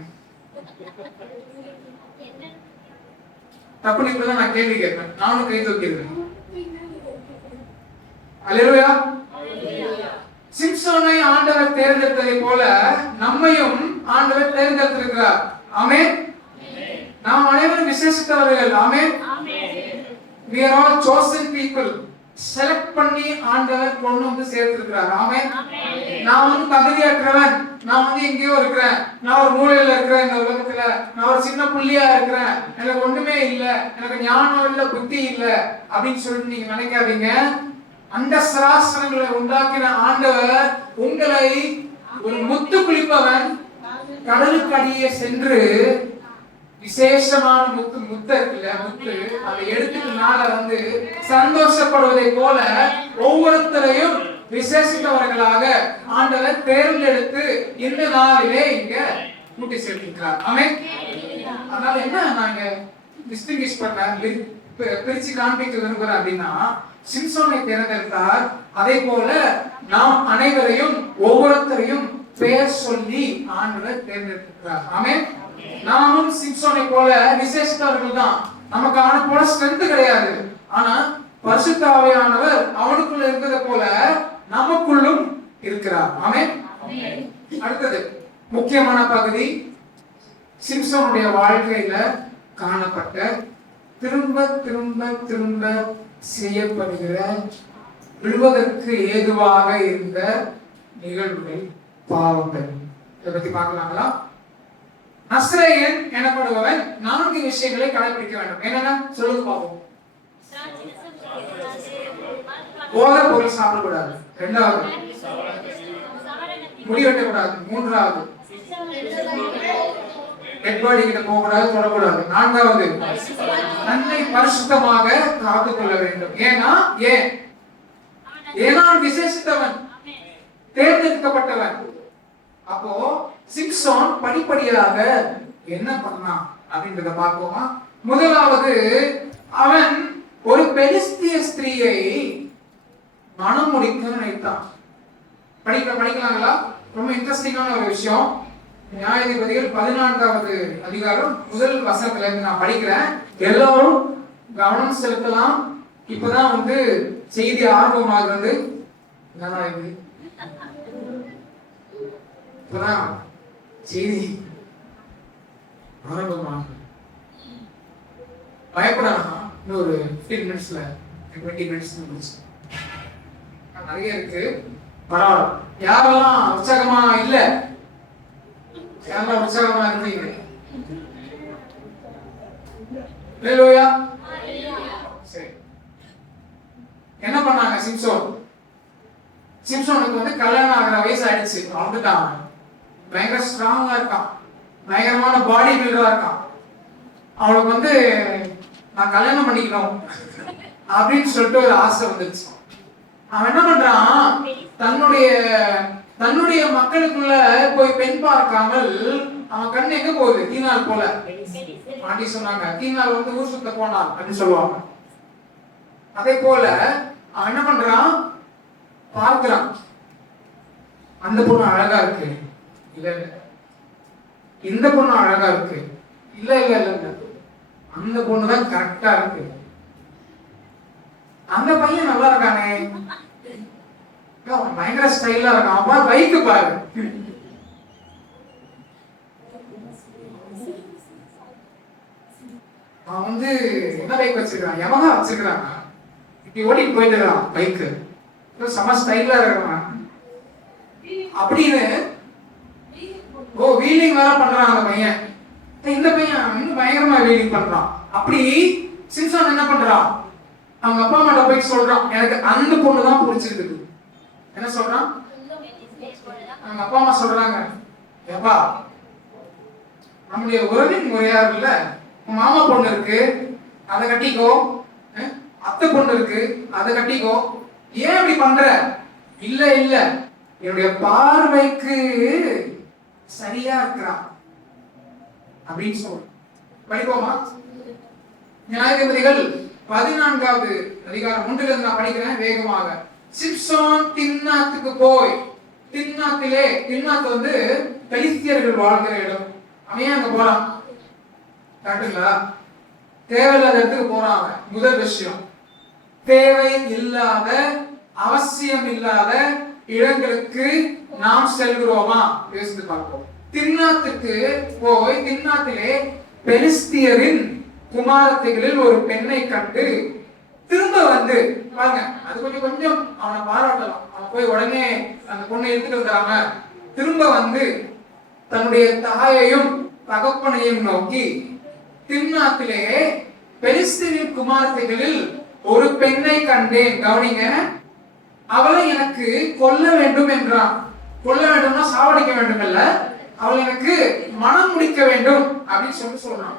தப்பு இப்பதான் நான் கேள்வி கேட்பேன், நானும் கை தூக்கிடுவேன். அல்லேலூயா. சிம்சோனை ஆண்டவர் தேர்ந்தெடுத்ததை போல நம்மையும் ஆண்டவர் தேர்ந்தெடுத்திருக்கிறார். ஆமென். நாம் அனைவரும் விசேஷித்தவர்கள். ஆமென். We are all chosen people. Select பண்ணி ஆண்டவர் கொண்டு வந்து சேர்த்திருக்கிறார். ஆமென். நான் வந்து தகுதியற்றவன், நான் வந்து எங்கேயோ இருக்கிறேன், நான் ஒரு மூலையில இருக்கிறேன் இந்த உலகத்துல, நான் ஒரு சின்ன புள்ளியா இருக்கிறேன், எனக்கு ஒண்ணுமே இல்ல, எனக்கு ஞானம் இல்ல, புத்தி இல்ல அப்படின்னு சொல்லிட்டு நீங்க நினைக்காதீங்க. அந்த சராசரங்களை உண்டாக்கின ஆண்டவர் உங்களை ஒரு முத்து குளிப்பவன் கடலுக்கு அடியே சென்று விசேஷமான முத்து இருக்குல்ல, முத்து அதை எடுத்துட்டு மேல வந்து சந்தோஷப்படுவதை போல ஒவ்வொருத்தரையும் விசேஷித்தவர்களாக ஆண்டவர் தேர்ந்தெடுத்து இந்த நாளிலே இங்க கூட்டி சேர்த்திருக்கிறார். ஆமென். அதனால என்ன நாங்க டிஸ்டிங்கிஷ் பண்ண பிரிச்சு காண்பிக்க விரும்புறேன் அப்படின்னா, சிம்சோனை தேர்ந்தெடுத்தார், அதே போல நாம் அனைவரையும் ஒவ்வொருத்தரையும் பெயர் சொல்லி ஆண்டவர் தேர்ந்தெடுத்திருக்கிறார். ஆமென். நாமும் சிம்சோனை போல விசேஷித்தவர்கள் தான். நமக்கு அவனை போல ஸ்ட்ரென்த் கிடையாது, ஆனா பரிசுத்த ஆவியானவர் அவனுக்குள்ள இருக்கிறது போல நமக்குள்ளும் இருக்கிறார். ஆமென். அடுத்தது முக்கியமான பகுதி, சிம்சோனுடைய வாழ்க்கையில காணப்பட்ட திரும்ப திரும்ப திரும்ப செய்யப்படுகிற விழுவதற்கு ஏதுவாக இருந்த நிகழ்வுகள், பாவங்கள். இதை பத்தி பார்க்கலாங்களா? நஸ்ரேயன் எனப்படுபவன் 4 விஷயங்களை கடைபிடிக்க வேண்டும். என்னென்ன சொல்லுங்க பாப்போம். போதை பொருள் சாப்பிடக்கூடாது. 2வது முடி வெட்டக்கூடாது. 3வது டெட் பாடி கிட்ட போகக்கூடாது, தொடக்கூடாது. 4வது தன்னை பரிசுத்தமாக காத்துக் கொள்ள வேண்டும். ஏன்னா விசேஷித்தவன், தேர்ந்தெடுக்கப்பட்டவன். அப்போ சிம்சோன் படிப்படியாக என்ன பண்ணான் அப்படின்றத பார்ப்போமா? முதலாவது, அவன் ஒரு பெலிஸ்திய ஸ்திரீயை மனம் முடிக்க நினைத்தான். படிக்கலாங்களா? ரொம்ப இன்ட்ரெஸ்டிங்கான ஒரு விஷயம். நியாயாதிபதிகள் 14வது அதிகாரம் 1 வசனத்துல இருந்து நான் படிக்கிறேன். எல்லாரும் கவனம் செலுத்தலாம். இப்பதான் வந்து செய்தி ஆரம்பமாகிறது. இப்பதான் செய்தி ஆரம்பமாகும். பயப்படாம இன்னும் ஒரு 15 மினிட்ஸ்ல 20 மினிட்ஸ் முடிச்சு நிறைய இருக்கு. பரவாயில்ல. யாரெல்லாம் உற்சாகமா இல்ல? யாரெல்லாம் உற்சாகமா இருந்தீங்க? ஹல்லேலூயா. சரி, என்ன பண்ணாங்க சிம்சோனுக்கு வந்து கல்யாணம் ஆகிற வயசு ஆயிடுச்சு. வந்துட்டான். பயங்கர ஸ்ட்ராங்கா இருக்கான், பயங்கரமான பாடி பில்டரா இருக்கான். அவனுக்கு வந்து நான் கல்யாணம் பண்ணிக்கணும் அப்படின்னு சொல்லிட்டு ஒரு ஆசை வந்துருச்சு. அவன் என்ன பண்றான், தன்னுடைய மக்களுக்குள்ள போய் பெண் பார்க்காமல் அவன் கண்ணு எங்க போகுது? தீனாள் போல. பாட்டி சொன்னாங்க, தீனாள் வந்து ஊர் சுத்த போனாள் அப்படின்னு சொல்லுவாங்க. அதே போல அவன் என்ன பண்றான், பார்க்கிறான். அந்த பொண்ணு அழகா இருக்கு, இல்ல இந்த பொண்ணு அழகா இருக்கு, இல்ல இல்ல இல்ல அந்த பொண்ணு தான் கரெக்டா இருக்கு, அந்த பையன் நல்லா இருக்கானே, பயங்கர ஸ்டைலா இருக்கான், அப்பா பைக்கு பாரு. அவன் வந்து என்ன பைக் வச்சிருக்கான்? யமஹா வச்சிருக்கான். இப்படி ஓட்டிட்டு போயிட்டு இருக்கான் பைக்கு, செம ஸ்டைலா இருக்கான் அப்படின்னு. ஓ, வீலிங் வேற பண்றான் அந்த பையன். இந்த பையன் இன்னும் பயங்கரமா வீலிங் பண்றான். அப்படி சிம்சோன் என்ன பண்றான், அவங்க அப்பா அம்மா போய் சொல்றான், எனக்கு அந்த பொண்ணு தான் பிடிச்சிருக்கு. என்ன சொல்றான்? அவங்க அப்பா அம்மா சொல்றாங்க, ஏப்பா நம்முடைய உறவின் முறையா இருக்குல்ல, மாமா பொண்ணு இருக்கு அதை கட்டிக்கோ, அத்தை பொண்ணு இருக்கு அதை கட்டிக்கோ, ஏன் இப்படி பண்ற? இல்ல இல்ல, என்னுடைய பார்வைக்கு சரியா இருக்கிறான், அப்படின்னு சொல்றோம். படிப்போமா? நியாயாதிபதிகள் 14வது அதிகாரம் 1 நான் படிக்கிறேன் வேகமாக. சிம்சோன் திம்னாத்துக்கு போய், திம்னாத் வந்து பெலிஸ்தியர்கள் வாழ்கிற இடம். அவன் அங்க போறான், கரெக்டுங்களா? தேவையில்லாத இடத்துக்கு போறாங்க. முதல் விஷயம், தேவை இல்லாத அவசியம் இல்லாத இடங்களுக்கு நாம் செல்கிறோமா யோசித்து பார்ப்போம். திம்னாத்துக்கு போய், திம்னாத்திலே பெலிஸ்தியரின் குமாரத்திகளில் ஒரு பெண்ணை கண்டு திரும்ப வந்து பாருங்க, அது கொஞ்சம் அவனை பாராட்டலாம். அவன் போய் உடனே அந்த பொண்ணை எடுத்துட்டு வந்தாங்க. திரும்ப வந்து தன்னுடைய தாயையும் தகப்பனையும் நோக்கி, திம்னாத்திலே பெலிஸ்தீனின் குமாரத்திகளில் ஒரு பெண்ணை கண்டேன், கவனிங்க, அவளை எனக்கு கொல்ல வேண்டும் என்றான். கொல்ல வேண்டும்னா சாவடிக்க வேண்டும் இல்ல, அவளை எனக்கு மனம் முடிக்க வேண்டும் அப்படின்னு சொல்றான்.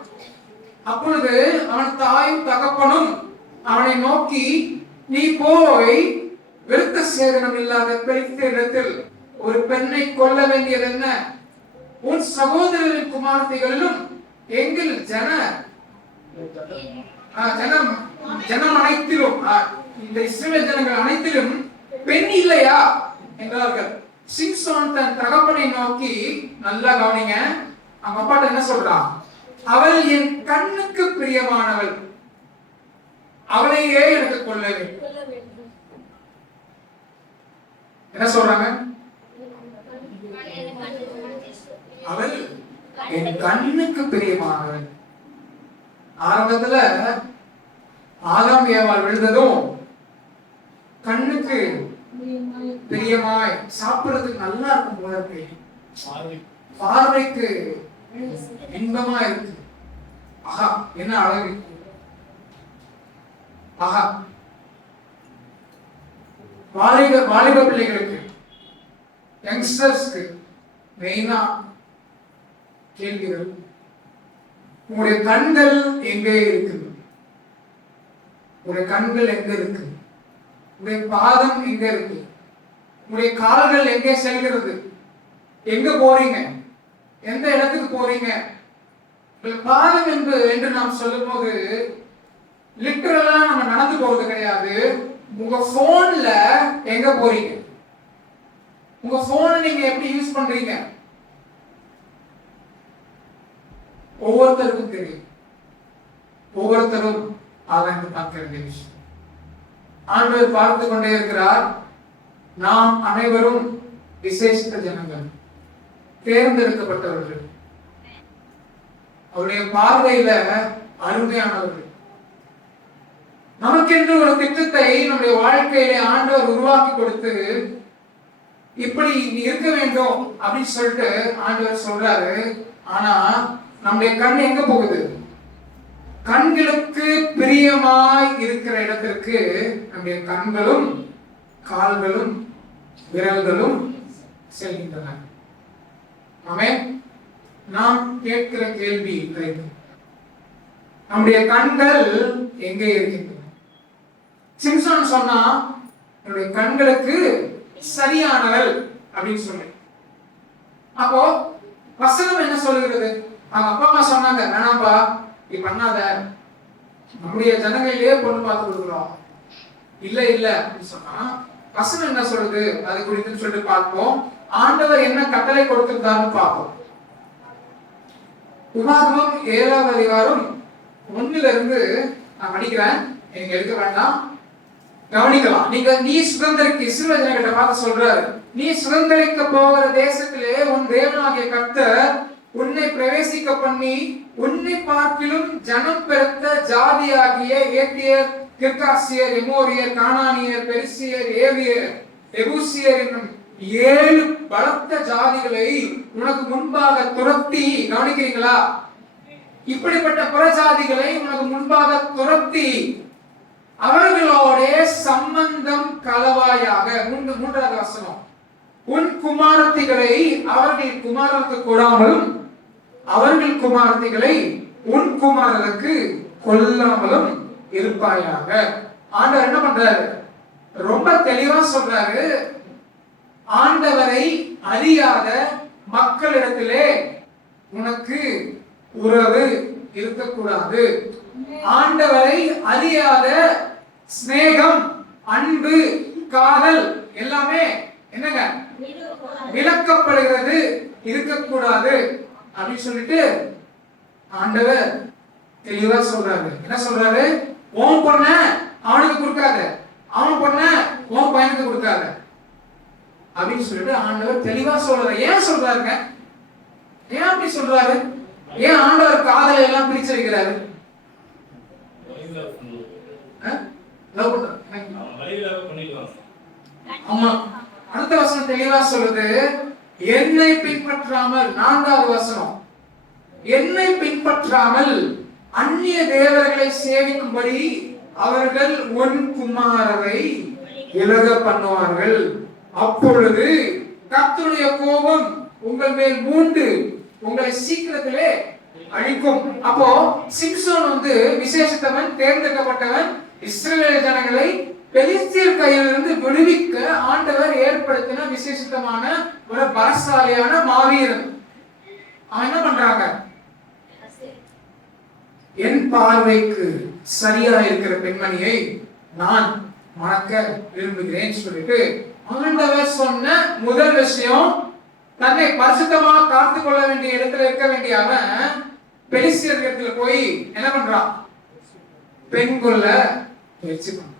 அப்பொழுது அவன் தாயும் தகப்பனும் அவனை நோக்கி, நீ போய் விருத்த சேதனம் இல்லாத பெலிஸ்தீனிடத்தில் ஒரு பெண்ணை கொல்ல வேண்டியது என்ன? உன் சகோதரரின் குமாரத்திகளிலும் எங்கள் ஜனம் அனைத்திலும், இந்த இஸ்ரவேல் ஜனங்கள் அனைத்திலும் பெண் இல்லையா என்றார்கள். சிம்சோன் தன் தகப்பனை நோக்கி, நல்லா கவனிங்க, அவங்க அப்பாட்ட என்ன சொல்றான்? அவள் என் கண்ணுக்கு பிரியமானவள், அவளையே எனக்கு கொல்ல வேண்டும். என்ன சொல்றாங்க? அவள் என் கண்ணுக்கு பிரியமானவள். ஆரம்பத்துல ஆதாம் ஏவாள் விழுந்ததும் கண்ணுக்கு பிரியமாய், சாப்பிடுறதுக்கு நல்லா இருக்கும் போல இருக்கு, பார்வைக்கு இன்பமா இருக்கு, ஆஹா என்ன அழகு, ஆஹா. வாலிப பிள்ளைகளுக்கு, யங்ஸ்டர்ஸ்க்கு மெயினா கேள்விகள், உங்களுடைய கண்கள் எங்கே இருக்குது? உங்களுடைய கண்கள் எங்க இருக்கு? உங்களுடைய பாதம் எங்க இருக்கு? உங்களுடைய கால்கள் எங்கே செல்கிறது? எங்க போறீங்க? எந்த இடத்துக்கு போறீங்க? பாதம் என்று நாம் சொல்லும் போது லிட்டரலா நம்ம நடந்து போறது கிடையாது. உங்க போன்ல எங்க போறீங்க? உங்க போனை நீங்க எப்படி யூஸ் பண்றீங்க? ஒவ்வொருத்தருக்கும் தெரியும், ஒவ்வொருத்தரும் ஆராய்ந்து பார்க்க வேண்டிய விஷயம். ஆண்டவர் பார்த்து கொண்டே இருக்கிறார். நாம் அனைவரும் விசேஷித்த ஜனங்கள், தேர்ந்தெடுக்கப்பட்டவர்கள், அவருடைய பார்வையில அருமையானவர்கள். நமக்கென்று ஒரு திட்டத்தை நம்முடைய வாழ்க்கையிலே ஆண்டவர் உருவாக்கி கொடுத்து, இப்படி நீ இருக்க வேண்டும் அப்படின்னு சொல்லிட்டு ஆண்டவர் சொல்றாரு. ஆனா நம்முடைய கண் எங்க போகுது? கண்களுக்கு பிரியமாய் இருக்கிற இடத்திற்கு நம்முடைய கண்களும் கால்களும் விரல்களும் செல்கின்றன. ஆமென். நாம் கேட்கிற கேள்வி, நம்முடைய கண்கள் எங்கே இருக்கின்றன? சிம்சோன் சொன்னா, என்னுடைய கண்களுக்கு சரியானவள் அப்படின்னு சொல்லி. அப்போ வசனம் என்ன சொல்லுகிறது? அவங்க அப்பா அம்மா சொன்னாங்க, வேணாம்பா நீ பண்ணாத, நம்முடைய ஜனங்களிலேயே பொண்ணு பார்த்து கொடுக்குறோம், இல்ல இல்ல அப்படின்னு சொன்னா வசனம் என்ன சொல்லுது அது குறித்து சொல்லிட்டு பார்ப்போம். ஆண்டவர் என்ன கட்டளை கொடுத்திருந்தாருன்னு பார்ப்போம். உபாகமம் 7வது அதிகாரம் 1 நான் படிக்கிறேன், நீங்க எடுக்க வேண்டாம், கவனிக்கலாம். நீ சுதந்திரிக்க, இஸ்ரவேல் ஜனங்களை பார்த்து சொல்றாரு, நீ சுதந்திரிக்க போகிற தேசத்திலே உன் தேவனாகிய கர்த்தர் உன்னை பிரவேசிக்க பண்ணி, உன்னை பார்க்கிலும் ஜனம் பெருத்த ஜாதியாகிய ஏத்தியர், கிர்காசியர், எமோரியர், கானானியர், பெரிசியர், ஏவியர், எபூசியர் என்னும் 7 பலத்த ஜாதிகளை உனக்கு முன்பாக துரத்தி, கவனிக்கிறீங்களா? இப்படிப்பட்ட புறஜாதிகளை உனக்கு முன்பாக துரத்தி அவர்களோட சம்பந்தம் கலவாயாக. 3வது வசனம், உன் குமாரத்திகளை அவர்கள் குமாரருக்கு கொடாமலும் அவர்கள் குமாரத்திகளை உன் குமாரருக்கு கொல்லாமலும் இருப்பாயாக. ஆண்டவர் என்ன பண்றாரு? ரொம்ப தெளிவா சொல்றாரு. ஆண்டவரை அறியாத மக்களிடத்திலே உனக்கு உறவு இருக்கக்கூடாது. ஆண்டவரை அறியாத சிநேகம், அன்பு, காதல் எல்லாமே என்னங்க விளக்கப்படுகிறது, இருக்கக்கூடாது அப்படின்னு சொல்லிட்டு ஆண்டவர் தெளிவா சொல்றாரு. என்ன சொல்றாரு? உன் பொண்ண அவனுக்கு கொடுக்காத, அவன் பொண்ண உன் பையனுக்கு கொடுக்காத அப்படின்னு சொல்லிட்டு ஆண்டவர் தெளிவா சொல்றாரு. ஏன் சொல்றாருங்க? ஏன் அப்படி சொல்றாரு? ஏன் ஆண்டவர் காதலை எல்லாம் பிரிச்சு வைக்கிறாரு? ஆமா, அடுத்த வசனம் தெளிவா சொல்லுது, என்னை பின்பற்றாமல், 4வது வசனம், என்னை பின்பற்றாமல் அந்நிய தேவர்களை சேவிக்கும்படி அவர்கள் உன் குமாரரை விலக பண்ணுவார்கள், அப்பொழுது கர்த்தருடைய கோபம் உங்கள் மேல் மூண்டு உங்களை சீக்கிரத்திலே அழிக்கும். அப்போ சிம்சோன் விசேஷத்தவன், தேர்ந்தெடுக்கப்பட்டவன், இஸ்ரவேல் ஜனங்களை பெலிஸ்தியர் கையிலிருந்து விடுவிக்க ஆண்டவர் ஏற்படுத்தின விசேஷமான ஒரு பலசாலியான மாவீரன். அவன் என்ன பண்றாங்க? என் பார்வைக்கு சரியா இருக்கிற பெண்மணியை நான் மணக்க விரும்புகிறேன் சொல்லிட்டு ஆண்டவர் சொன்ன முதல் விஷயம், தன்னை பரிசுத்தமா காத்து கொள்ள வேண்டிய இடத்துல இருக்க வேண்டிய அவன் பெலிஸ்தியர் இடத்துல போய் என்ன பண்றான்? பெண் கொள்ள முயற்சி பண்றான்.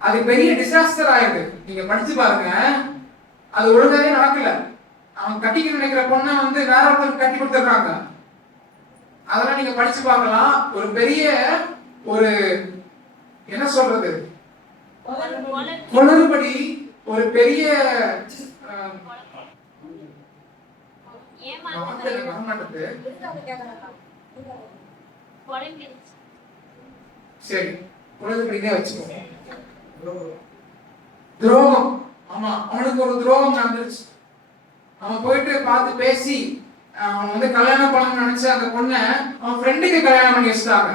அது பெரிய டிசாஸ்டர் ஆயிடுது. நீங்க படிச்சு பாருங்க, அது ஒழுங்காவே நடக்கல. அவன் கட்டிக்க நினைக்கிற பொண்ணை வேற ஒருத்தருக்கு கட்டி கொடுத்துறாங்க. அதெல்லாம் நீங்க படிச்சு பார்க்கலாம். ஒரு பெரிய ஒரு என்ன சொல்றது, குளறுபடி, ஒரு பெரிய சரி குளறுபடினே வச்சுக்கோங்க. துரோகம். ஆமா, அவனுக்கு ஒரு துரோகம் நடந்துருச்சு. அவன் போயிட்டு பார்த்து பேசி அவன் கல்யாணம் பண்ணணும்னு நினைச்ச அந்த பொண்ணை அவன் ஃப்ரெண்டுக்கு கல்யாணம் பண்ணி வச்சுட்டாங்க.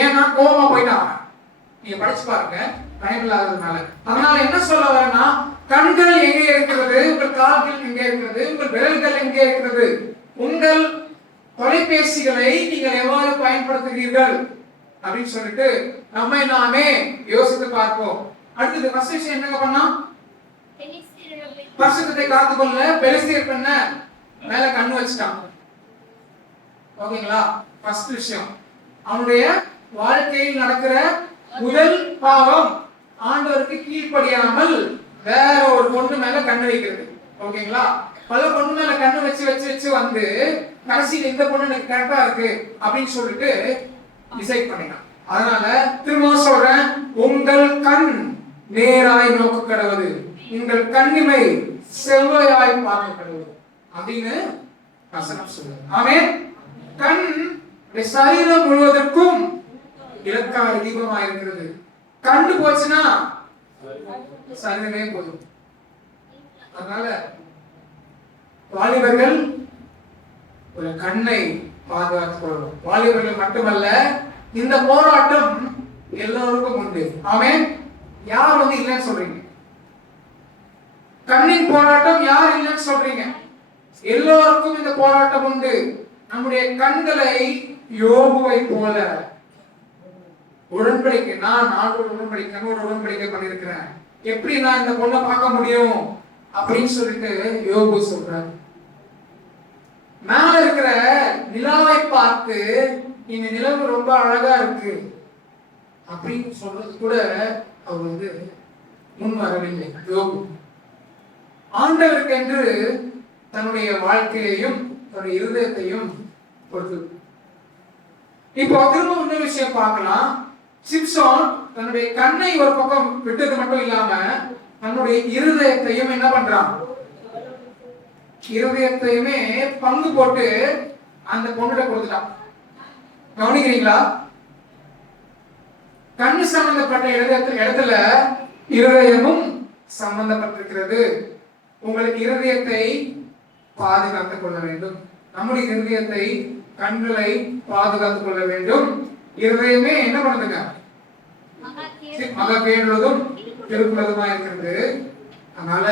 ஏன்னா கோவமா போயிட்டான். நீங்க படிச்சு பாருங்க, பைபிள் ஆகுறதுனால. அதனால என்ன சொல்ல வரேன்னா, கண்கள் எங்கே இருக்கிறது, உங்கள் கால்கள் எங்கே இருக்கிறது, உங்கள் விரல்கள் எங்கே இருக்கிறது, உங்கள் தொலைபேசிகளை நீங்கள் எவ்வாறு பயன்படுத்துகிறீர்கள் அப்படின்னு சொல்லிட்டு நம்மை நாமே யோசித்து பார்ப்போம். அடுத்தது ஃபர்ஸ்ட் விஷயம் என்னங்க பண்ணா? பரிசுத்தத்தை காத்துக்கொள்ள பெலிஸ்தியர் பெண்ண மேல கண்ணு வச்சுட்டான். ஓகேங்களா? ஃபர்ஸ்ட் விஷயம், அவனுடைய வாழ்க்கையில் நடக்கிற முதல் பாவம் ஆண்டவருக்கு கீழ்ப்படியாமல் வேற ஒரு பொண்ணு மேல கண்ணு வைக்கிறது. ஓகேங்களா? பல பொண்ணு மேல கண்ணு வச்சு வச்சு வச்சு கடைசியில் இந்த பொண்ணு எனக்கு கரெக்டா இருக்கு அப்படின்னு சொல்லிட்டு டிசைட் பண்ணினான். அதனால திரும்ப சொல்றேன், உங்கள் கண் நேராய் நோக்க கடவுது, உங்கள் கண்ணிமை செவ்வையாய் பார்க்க கடவுது அப்படின்னு வசனம் சொல்லுது. ஆமென். கண் சரீரம் முழுவதற்கும் இலக்கான தீபமா இருக்கிறது. கண்டு போச்சுன்னா சரீரமே போதும். அதனால வாலிபர்கள் ஒரு கண்ணை பாதுகாத்துக் கொள்ளணும். வாலிபர்கள் மட்டுமல்ல, இந்த போராட்டம் எல்லோருக்கும் உண்டு. ஆமென். யார் இல்லைன்னு சொல்றீங்க? கண்ணின் போராட்டம் யார் இல்லைன்னு சொல்றீங்க? எல்லோருக்கும் இந்த போராட்டம் உண்டு. நம்முடைய கண்களை யோபுவை போல உடன்படிக்கை, நான் ஆண்டோட உடன்படிக்கை, கண்ணோட உடன்படிக்கை பண்ணிருக்கிறேன், எப்படி நான் இந்த பொண்ணை பார்க்க முடியும் அப்படின்னு சொல்லிட்டு யோபு சொல்றாரு. மேல இருக்கிற நிலாவை பார்த்து இந்த நிலவு ரொம்ப அழகா இருக்கு அப்படின்னு சொல்றது கூட அவர் முன் வரவில்லை யோபு. ஆண்டவருக்கு என்று தன்னுடைய வாழ்க்கையையும் தன்னுடைய இருதயத்தையும் கொடுத்து. இப்போ திரும்ப இன்னொரு விஷயம் பார்க்கலாம். சிம்சோன் தன்னுடைய கண்ணை ஒரு பக்கம் விட்டது மட்டும் இல்லாம தன்னுடைய இருதயத்தையும் என்ன பண்றான்? இருதயத்தையுமே பங்கு போட்டு அந்த பொண்ணுட கொடுத்துட்டான். கவனிக்கிறீங்களா? கண்ணு சம்பந்தப்பட்ட இடத்துல இருதயமும் சம்பந்தப்பட்டிருக்கிறது. உங்களுக்கு இருதயத்தை பாதுகாத்துக் கொள்ள வேண்டும். நம்முடைய இருதயத்தை, கண்களை பாதுகாத்துக் கொள்ள வேண்டும். இருதயமே என்ன பண்ணுதுங்க? மகப்பேறுவதும் திருக்குள்ளதுமா இருக்கிறது. அதனால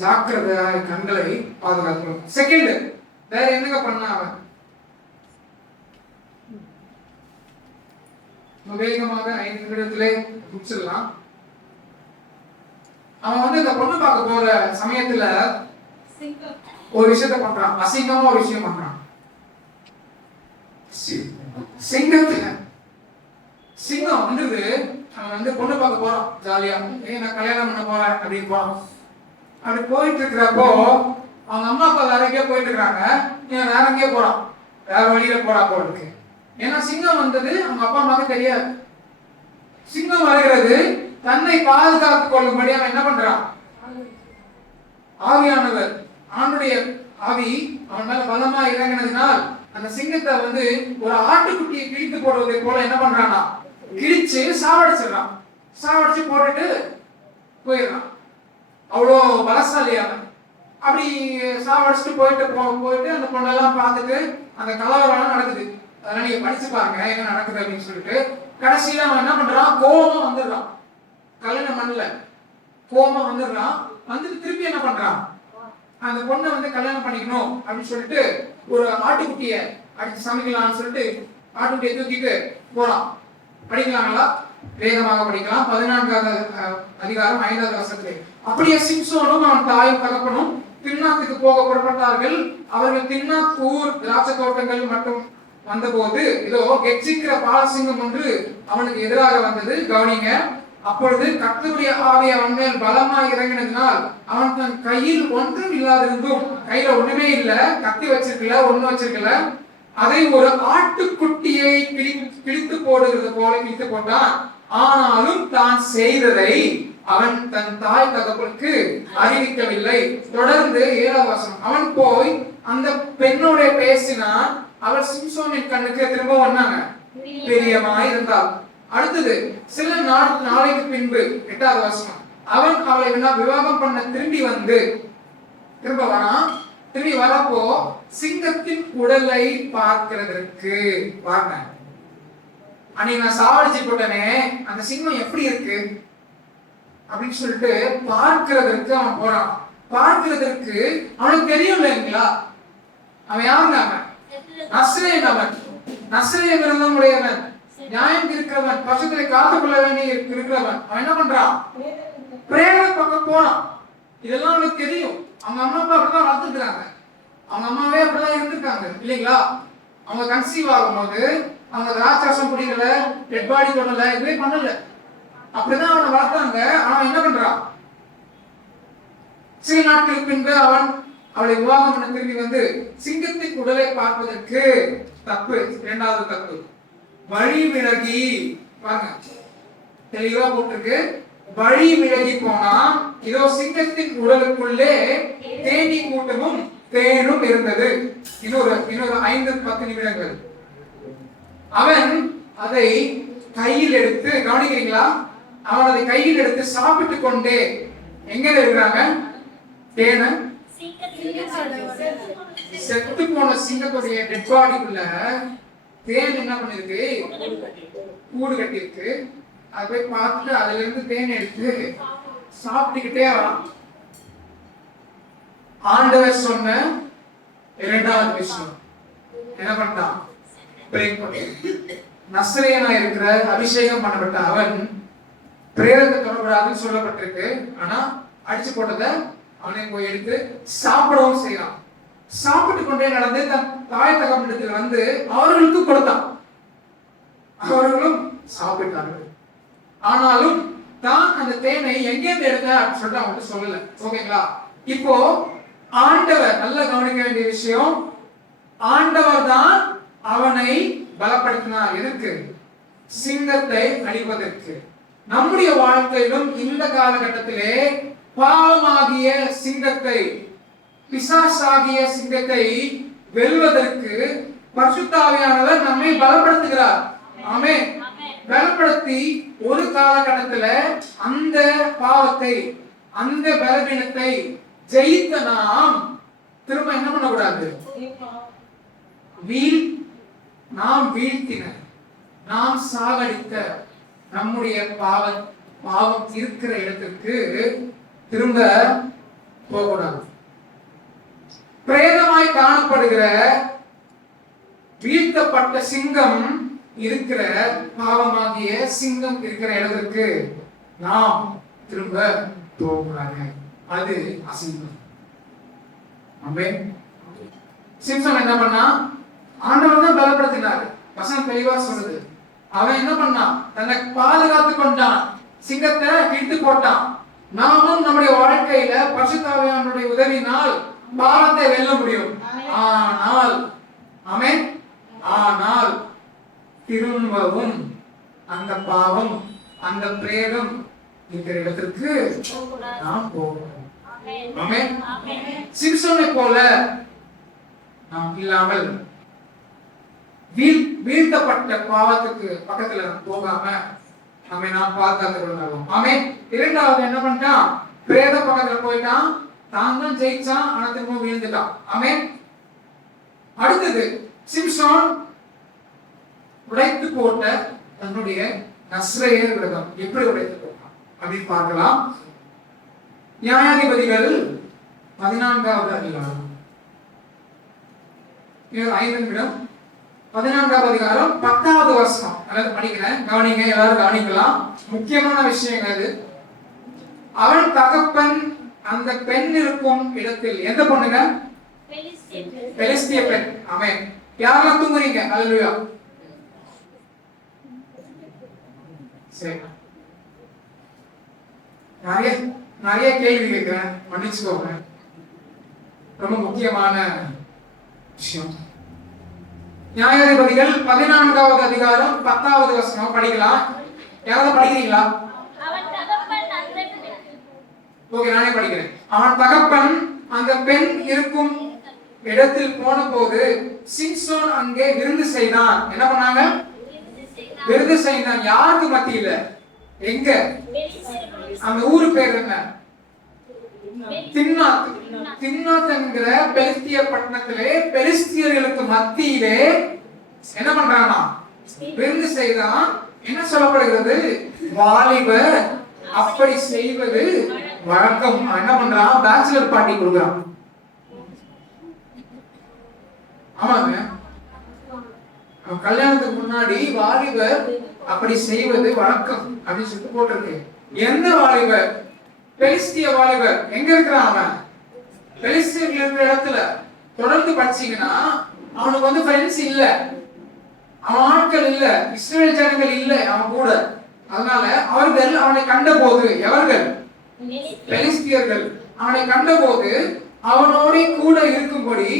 ஜாக்கிரதையாக கண்களை பாதுகாத்துக்கணும். செகண்ட், வேற என்னங்க பண்ண? அவன் வேகமாக 5 நிமிடத்திலே முடிச்சிடலாம். அவன் இந்த பொண்ணு பார்க்க போற சமயத்துல ஒரு விஷயத்த பண்றான், அசிங்கமா ஒரு விஷயம் பண்றான். சிங்கம் அவன் பொண்ணு பார்க்க போறான் ஜாலியா, நான் கல்யாணம் பண்ண போறேன் அப்படின்னு போறான். அப்படி போயிட்டு இருக்கிறப்போ அவங்க அம்மா அப்பா வேற எங்கேயோ போயிட்டு இருக்காங்க, இவன் வேற எங்கேயோ போறான், வேற வழியில போறா போல இருக்கு. ஏன்னா சிங்கம் அவங்க அப்பா அம்மாவுக்கு தெரியாது. சிங்கம் வருகிறது, தன்னை பாதுகாத்துக் கொள்ளும்படி அவன் என்ன பண்றான்? ஆவியானவர், ஆணுடைய ஆவி அவன் மேல பலமா இறங்கினதுனால் அந்த சிங்கத்தை ஒரு ஆட்டுக்குட்டியை கிழித்து போடுவதை போல என்ன பண்றானா, கிழிச்சு சாவடிச்சிடறான். சாவடிச்சு போட்டுட்டு போயிடுறான். அவ்வளோ பலசாலியான. அப்படி சாவடிச்சுட்டு போயிட்டு அந்த பொண்ணெல்லாம் பார்த்துட்டு அந்த கலவரம் நடக்குது. அதெல்லாம் நீங்க படிச்சு பாருங்க என்ன நடக்குது அப்படின்னு சொல்லிட்டு. கடைசியில அவன் என்ன பண்றான், கோபமா வந்துடுறான். கல்யாணம் பண்ணல, கோபமா வந்துடுறான். வந்துட்டு திருப்பி என்ன பண்றான், அந்த பொண்ணை கல்யாணம் பண்ணிக்கணும் அப்படின்னு சொல்லிட்டு ஒரு ஆட்டுக்குட்டிய அடிச்சு சமைக்கலாம்னு சொல்லிட்டு ஆட்டுக்குட்டியை தூக்கிட்டு போறான். படிக்கலாங்களா? வேகமாக படிக்கலாம். 14வது அதிகாரம் 5வது வசனத்திலே. அப்படியே சிம்சோனும் அவன் தாயும் தகப்பனும் திம்னாத்துக்கு போக புறப்பட்டார்கள். அவர்கள் திம்னாத் ஊர் திராட்சை தோட்டங்கள் மட்டும் வந்தபோது இதோ கெர்ச்சிக்கிற பாலசிங்கம் ஒன்று அவனுக்கு எதிராக வந்தது. கவனிங்க. அப்பொழுது கர்த்தருடைய ஆவி அவன் மேல் பலமாய் இறங்கினதினால் அவன் தன் கையில் ஒன்றும் இல்லாதிருந்தும், கையில ஒண்ணுமே இல்ல, கத்தி வச்சிருக்கல, ஒண்ணு வச்சிருக்கல, அதை ஒரு ஆட்டுக்குட்டியை கிழித்து போடுகிறது போல கிழித்து போட்டான். ஆனாலும் தான் செய்ததை அவன் தன் தாய் தகப்பனுக்கு அறிவிக்கவில்லை. தொடர்ந்து 7வது வசனம். அவன் போய் அந்த பெண்ணோட பேசினான். அவள் சிம்சோனின் கண்ணுக்கு திரும்ப வந்தாங்க, பிரியமாய் இருந்தாள். அடுத்தது சில நாளைக்கு பின்பு 8வது வசனம். அவன் அவளை விவாகம் பண்ண திரும்ப வரான். திரும்பி வரப்போ சிங்கத்தின் உடலை பார்க்கிறதற்கு வாங்க. அன்னைக்கு நான் சாவடிச்சு போட்டனே, அந்த சிங்கம் எப்படி இருக்கு அப்படின்னு சொல்லிட்டு பார்க்கிறதற்கு அவன் போறான். பார்க்கிறதற்கு அவனுக்கு தெரியும் இல்லைங்களா, அவன் யாருங்க? அவன் நஸ்ரேயன். அவன் நஸ்ரேய விரதம் உடையவன், நியாயம் இருக்கிறவன், பசுக்களை காத்துக்கொள்ள வேண்டிய இருக்கிறவன். அவன் என்ன பண்றான், பிரேத பக்கம் போறான். இதெல்லாம் அவனுக்கு தெரியும். அவங்க அம்மா அப்பா அப்படிதான் வளர்த்துக்கிறாங்க, அவங்க அம்மாவே அப்படிதான் இருந்திருக்காங்க இல்லைங்களா. அவங்க கன்சீவ் ஆகும்போது அவங்க திராட்சரசம் குடிக்கல, டெட் பாடி தொடல, எதுவுமே பண்ணல, அப்படிதான் அவனை வளர்த்தாங்க. அவன் என்ன பண்றான், சில நாட்களுக்கு பின்பு அவளை விவாகம் பண்ண திரும்பி சிங்கத்தின் உடலை பார்ப்பதற்கு தப்பு. 2வது தப்பு, வழி விலகி. பாருங்க, தெளிவா போட்டிருக்கு, வழி விலகி போனா இதோ சிங்கத்தின் உடலுக்குள்ளே தேனி கூட்டமும் தேனும் இருந்தது. இன்னொரு 5-10 நிமிடங்கள். அவன் அதை கையில் எடுத்து, கவனிக்கிறீங்களா, அவன் அதை கையில் எடுத்து சாப்பிட்டு கொண்டே எங்க இருக்கிறாங்க, தேனை செத்து போன சிங்கத்துடைய டெட் பாடிக்குள்ள தேன் என்ன பண்ணிருக்கு, கூடு கட்டி இருக்கு. அதை போய் பார்த்துட்டு அதுல இருந்து தேன் எடுத்து சாப்பிட்டுக்கிட்டே வரான். ஆண்டவர் சொன்ன 2வது விஷயம் என்ன பண்ணான், பிரேக் பண்ண. நஸ்ரேயனா இருக்கிற அபிஷேகம் பண்ணப்பட்ட அவன் பிரேதத்தை தொடக்கூடாதுன்னு சொல்லப்பட்டிருக்கு. ஆனா அடிச்சு போட்டதை அவனை போய் எடுத்து சாப்பிடவும் செய்யறான். சாப்பிட்டு கொண்டே நடந்து தன் தாய் தகப்பனிடத்தில் அவர்களுக்கு கொடுத்தான். அவர்களும் சாப்பிட்டார்கள். ஆனாலும் தான் அந்த தேனை எங்கேருந்து எடுத்த அப்படின்னு சொல்லிட்டு அவன்கிட்ட சொல்லல. ஓகேங்களா? இப்போ ஆண்டவர், நல்ல கவனிக்க வேண்டிய விஷயம், ஆண்டவர் தான் அவனை பலப்படுத்தினார். எதற்கு? சிங்கத்தை அழிப்பதற்கு. நம்முடைய வாழ்க்கையிலும் இந்த காலகட்டத்திலே பாவமாகிய சிங்கத்தை, பிசாசாகிய சிங்கத்தை வெல்வதற்கு பரிசுத்த ஆவியானவர் நம்மை பலப்படுத்துகிறார். ஆமென். பலப்படுத்தி ஒரு காலகட்டத்துல அந்த பாவத்தை, அந்த பலவீனத்தை ஜெயித்த நாம் திரும்ப என்ன பண்ணக்கூடாது, நாம் வீழ்த்தின, நாம் சாகடித்த நம்முடைய பாவம் இருக்கிற இடத்திற்கு திரும்ப போகக்கூடாது. பிரேதமாய் காணப்படுகிற வீழ்த்தப்பட்ட சிங்கம் இருக்கிற பாவமாகிய சிங்கம் இருக்கிற இடத்துக்கு நாம் திரும்ப போகக்கூடாது. அது அசிங்கம். ஆமென். சிம்சன் என்ன பண்ணா? ஆண்டவர் தான் பலப்படுத்தினார். வசனம் தெளிவா சொல்லுது. அவன் என்ன பண்ணான்? தன்னை பாதுகாத்து கொண்டான். சிங்கத்தை கிழித்து போட்டான். நாமும் நம்முடைய வாழ்க்கையில பரிசுத்த ஆவியானவருடைய உதவியினால் பாவத்தை வெல்ல முடியும். ஆனால் ஆமென், ஆனால் திரும்பவும் அந்த பாவம், அந்த பிரேதம் இருக்கிற இடத்திற்கு நாம் போகணும். ஆமென். சிம்சோனை போல நாம் இல்லாமல் வீழ்த்தப்பட்ட பாவத்துக்கு பக்கத்துல போகாம நம்மை நாம் பாதுகாத்துக் கொள்ளணும். ஆமென். இரண்டாவது என்ன பண்ணிட்டான்? பிரேத பக்கத்துல போயிட்டான். தான் தான் ஜெயிச்சான், ஆனா திரும்ப வீழ்ந்துட்டான். ஆமென். அடுத்தது சிம்சோன் உடைத்து போட்ட தன்னுடைய நஸ்ரேயர் விரதம் எப்படி உடைத்து போட்டான் அப்படின்னு பார்க்கலாம். நியாயாதிபதிகள் 14வது அதிகாரம் 5 நிமிடம் 14வது அதிகாரம் 10வது வசனம். அதாவது படிக்கிறேன், கவனிங்க, எல்லாரும் கவனிக்கலாம். முக்கியமான விஷயம் அது. அவன் தகப்பன் அந்த பெண் இருக்கும் இடத்தில், எந்த பொண்ணுங்க? பெலிஸ்திய பெண். ஆமென். யாரெல்லாம் தூங்குறீங்க? அல்லேலூயா. சரி, நிறைய கேள்வி கேட்கிறேன், மன்னிச்சுக்கோங்க. ரொம்ப முக்கியமான விஷயம். நியாயாதிபதிகள் 14வது அதிகாரம் 10வது வசனம் படிக்கலாம். யாராவது படிக்கிறீங்களா? ஓகே, நானே படிக்கிறேன். அவன் தகப்பன் அந்த பெண் இருக்கும் இடத்தில் போன போது சிம்சோன் அங்கே விருந்து செய்தான். என்ன பண்ணாங்க? விருந்து செய்தான். யாருக்கு மத்தியில? எங்க? அந்த ஊரு பேர் என்ன? திம்னாத். திம்னாத் என்கிற பெலிஸ்திய பட்டணத்திலே பெலிஸ்தியர்களுக்கு மத்தியிலே என்ன பண்றானா? விருந்து செய்தான். என்ன சொல்லப்படுகிறது? வாலிபர் அப்படி செய்வது வழக்கம். என்ன பண்றான்? பேச்சுலர் பார்ட்டி கொடுக்குறான். ஆமாங்க, கல்யாணத்துக்கு முன்னாடி வாலிபர் அப்படி செய்வது வழக்கம் அப்படின்னு சொல்லிட்டு போட்டிருக்கு. எந்த வாலிபர்? பெலிஸ்திய வாலிபர். எங்க இருக்கிறான் அவன்? பெலிஸ்தியர்கள் இருக்கிற இடத்துல. தொடர்ந்து படிச்சீங்கன்னா அவனுக்கு வந்து ஃப்ரெண்ட்ஸ் இல்ல, அவன் ஆட்கள் இல்ல, இஸ்ரேல் ஜனங்கள் இல்ல அவன் கூட. அதனால அவர்கள் அவனை கண்டபோது, எவர்கள்? பெலிஸ்தியர்கள் அவனை கண்டபோது அவனோட கூட இருக்கும்படி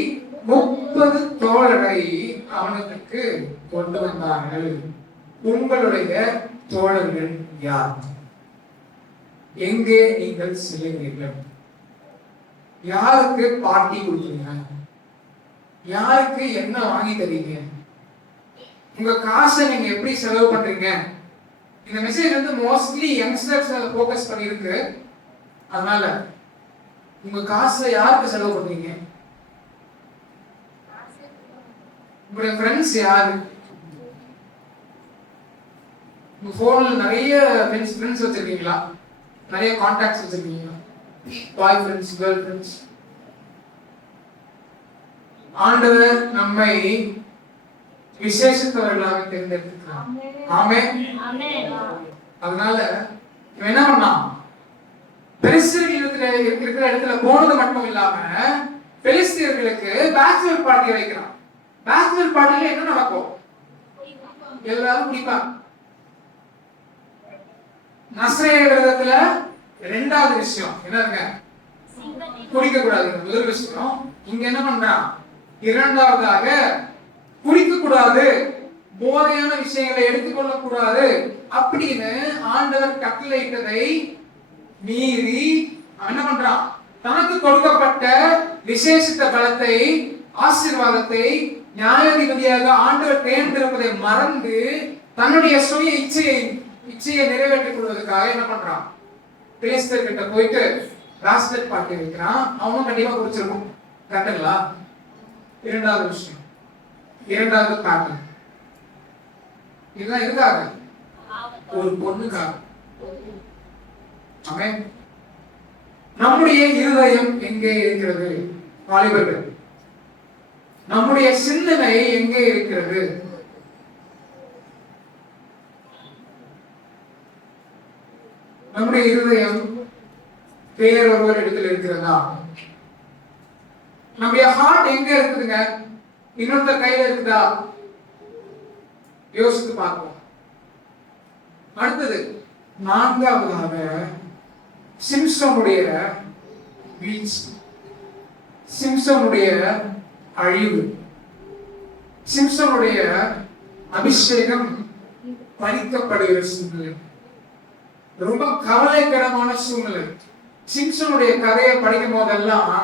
30 தோழரை அவனுக்கு கொண்டு வந்தார்கள். உங்களுடைய தோழர்கள் யார்? எங்கே நீங்கள் செல்லுகிறீர்கள்? யாருக்கு பார்ட்டி கொடுக்குறீங்க? யாருக்கு என்ன வாங்கி தரீங்க? உங்க காசை நீங்க எப்படி செலவு பண்றீங்க? இந்த மெசேஜ் வந்து மோஸ்ட்லி யங்ஸ்டர்ஸ் ஃபோக்கஸ் பண்ணி இருக்கு. அதனால உங்க காசை யாருக்கு செலவு பண்றீங்க? உங்களுடைய ஃப்ரெண்ட்ஸ் யாரு? உங்க போன்ல நிறைய ஃப்ரெண்ட்ஸ் வச்சிருக்கீங்களா? நிறைய கான்டாக்ட்ஸ் வச்சிருக்கீங்களா? Bye friends, girl friends. ஆண்டவர் நம்மை விசேஷத்தவர்களாக தேர்ந்தெடுத்துக்கிறார். ஆமென். அதனால இவன் என்ன பண்ணான்? பெலிஸ்தியர்கள் இருக்கிற இடத்துல போனது மட்டும் இல்லாம பெலிஸ்தியர்களுக்கு பேச்சுலர் பார்ட்டி வைக்கிறான். பேச்சுலர் பார்ட்டில என்ன நடக்கும்? எல்லாரும் குடிப்பாங்க. நஸ்ரேய விரதத்துல இரண்டாவது விஷயம் என்னங்க? குடிக்க கூடாது. முதல் விஷயம். இங்க என்ன பண்றான்? இரண்டாவதாக குடிக்க கூடாது, போதையான விஷயங்களை எடுத்துக்கொள்ள கூடாது அப்படின்னு ஆண்டவர் கட்டளையிட்டதை மீறி என்ன பண்றான்? தனக்கு கொடுக்கப்பட்ட விசேஷித்த பலத்தை, ஆசீர்வாதத்தை, நியாயாதிபதியாக ஆண்டவர் தேர்ந்தெடுப்பதை மறந்து தன்னுடைய சுய இச்சையை நிறைவேற்றிக் கொள்வதற்காக என்ன பண்றான்? பெலிஸ்தர் கிட்ட போயிட்டு பேச்சுலர் பார்ட்டி வைக்கிறான். அவனும் கண்டிப்பா குடிச்சிருக்கும். கரெக்டுங்களா? இரண்டாவது விஷயம், இரண்டாவது பேட்டர்ன். இதெல்லாம் எதுக்காக? ஒரு பொண்ணுக்காக. ஆமென். நம்முடைய இருதயம் எங்கே இருக்கிறது வாலிபர்கள்? நம்முடைய சிந்தனை எங்கே இருக்கிறது? நம்முடைய இருதயம் வேறொருவர் இடத்துல இருக்கிறதா? நம்முடைய ஹார்ட் எங்க இருக்குதுங்க? இன்னொருத்தர் கையில இருக்குதா? யோசித்து பார்ப்போம். அடுத்தது நான்காவதாக சிம்சோனுடைய வீழ்ச்சி, சிம்சோனுடைய அழிவு, சிம்சோனுடைய அபிஷேகம் பறிக்கப்படுகிற சூழ்நிலை. ரொம்ப கவலைக்கிடமான சூழ்நிலை. சிம்சனுடைய கதையை படிக்கும் போதெல்லாம்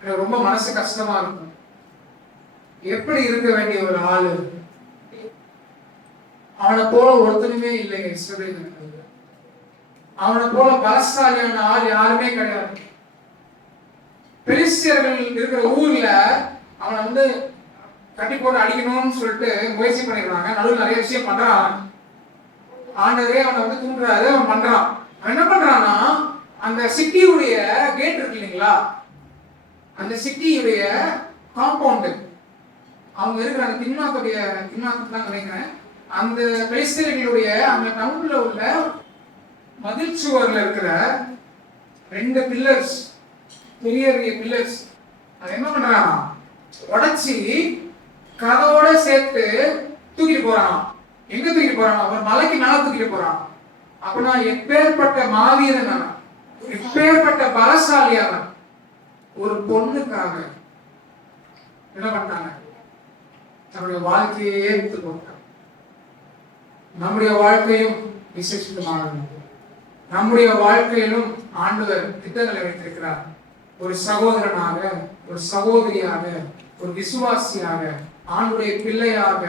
எனக்கு ரொம்ப மனசு கஷ்டமா இருக்கும். எப்படி இருக்க வேண்டிய ஒரு ஆளு, அவனை போல ஒருத்தனுமே இல்லைங்க இஸ்ரவேல். அவனை போல பலசாலியான ஆள் யாருமே கிடையாது. பெலிஸ்தியர்கள் இருக்கிற ஊர்ல அவனை வந்து கட்டி போட்டு அடிக்கணும்னு சொல்லிட்டு முயற்சி பண்ணிடுறாங்க. நடுவில் நிறைய விஷயம் பண்றான். ஆண்டவரே அவனை வந்து தூண்டுறாரு, அவன் பண்றான். அவன் என்ன பண்றான்னா, அந்த சிட்டியுடைய கேட் இருக்கு இல்லைங்களா, அந்த சிட்டியுடைய காம்பவுண்டு, அவங்க இருக்கிற அந்த திம்னாத்துடைய நினைக்கிறேன், அந்த பெலிஸ்தியர்களுடைய அந்த டவுன்ல உள்ள மதில் சுவர்ல இருக்கிற 2 பில்லர்ஸ், பெரிய பெரிய பில்லர்ஸ், அது என்ன பண்றானா, உடைச்சி கதவோட சேர்த்து தூக்கிட்டு போறான். எங்க தூக்கிட்டு போறான்? ஒரு மலைக்கு மேல தூக்கிட்டு போறான். அப்படின்னா எப்பேற்பட்ட மாவீரன் அவன், எப்பேற்பட்ட பலசாலி அவன். ஒரு பொண்ணுக்காக என்ன பண்ணாங்க? நம்முடைய வாழ்க்கையே எடுத்து போட்டான். நம்முடைய வாழ்க்கையும் விசேஷமாக, நம்முடைய வாழ்க்கையிலும் ஆண்டவர் திட்டங்களை வைத்திருக்கிறார். ஒரு சகோதரனாக, ஒரு சகோதரியாக, ஒரு விசுவாசியாக, ஆண்டுடைய பிள்ளையாக,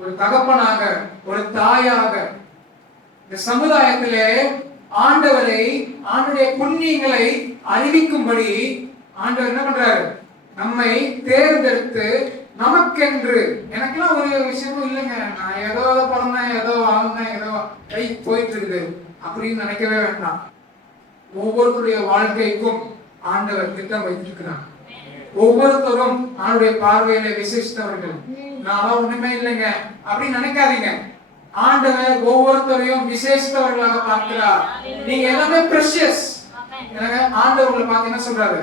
ஒரு தகப்பனாக, ஒரு தாயாக, இந்த சமுதாயத்திலே ஆண்டவரை, ஆண்டுடைய புண்ணியங்களை அறிவிக்கும்படி ஆண்டவர் என்ன பண்றாரு? நம்மை தேர்ந்தெடுத்து நமக்கென்று. எனக்கெல்லாம் ஒரு விஷயமும் இல்லைங்க, நான் ஏதோ பிறந்தேன், ஏதோ வாழ்ந்தேன், ஏதோ கை போயிட்டு இருக்குது அப்படின்னு நினைக்கவே வேண்டாம். ஒவ்வொருத்தருடைய வாழ்க்கைக்கும் ஆண்டவர் திட்டம் வைத்திருக்கிறார். ஒவ்வொருத்தரும் ஆண்டுடைய பார்வையில விசேஷித்தவர்கள். நான் ஒண்ணுமே இல்லைங்க அப்படின்னு நினைக்காதீங்க. ஆண்டவர் ஒவ்வொருத்தரையும் விசேஷித்தவர்களாக பார்க்கிறார். நீங்க எல்லாமே பிரஷியஸ். ஆண்டவர் உங்களை பார்த்து என்ன சொல்றாரு?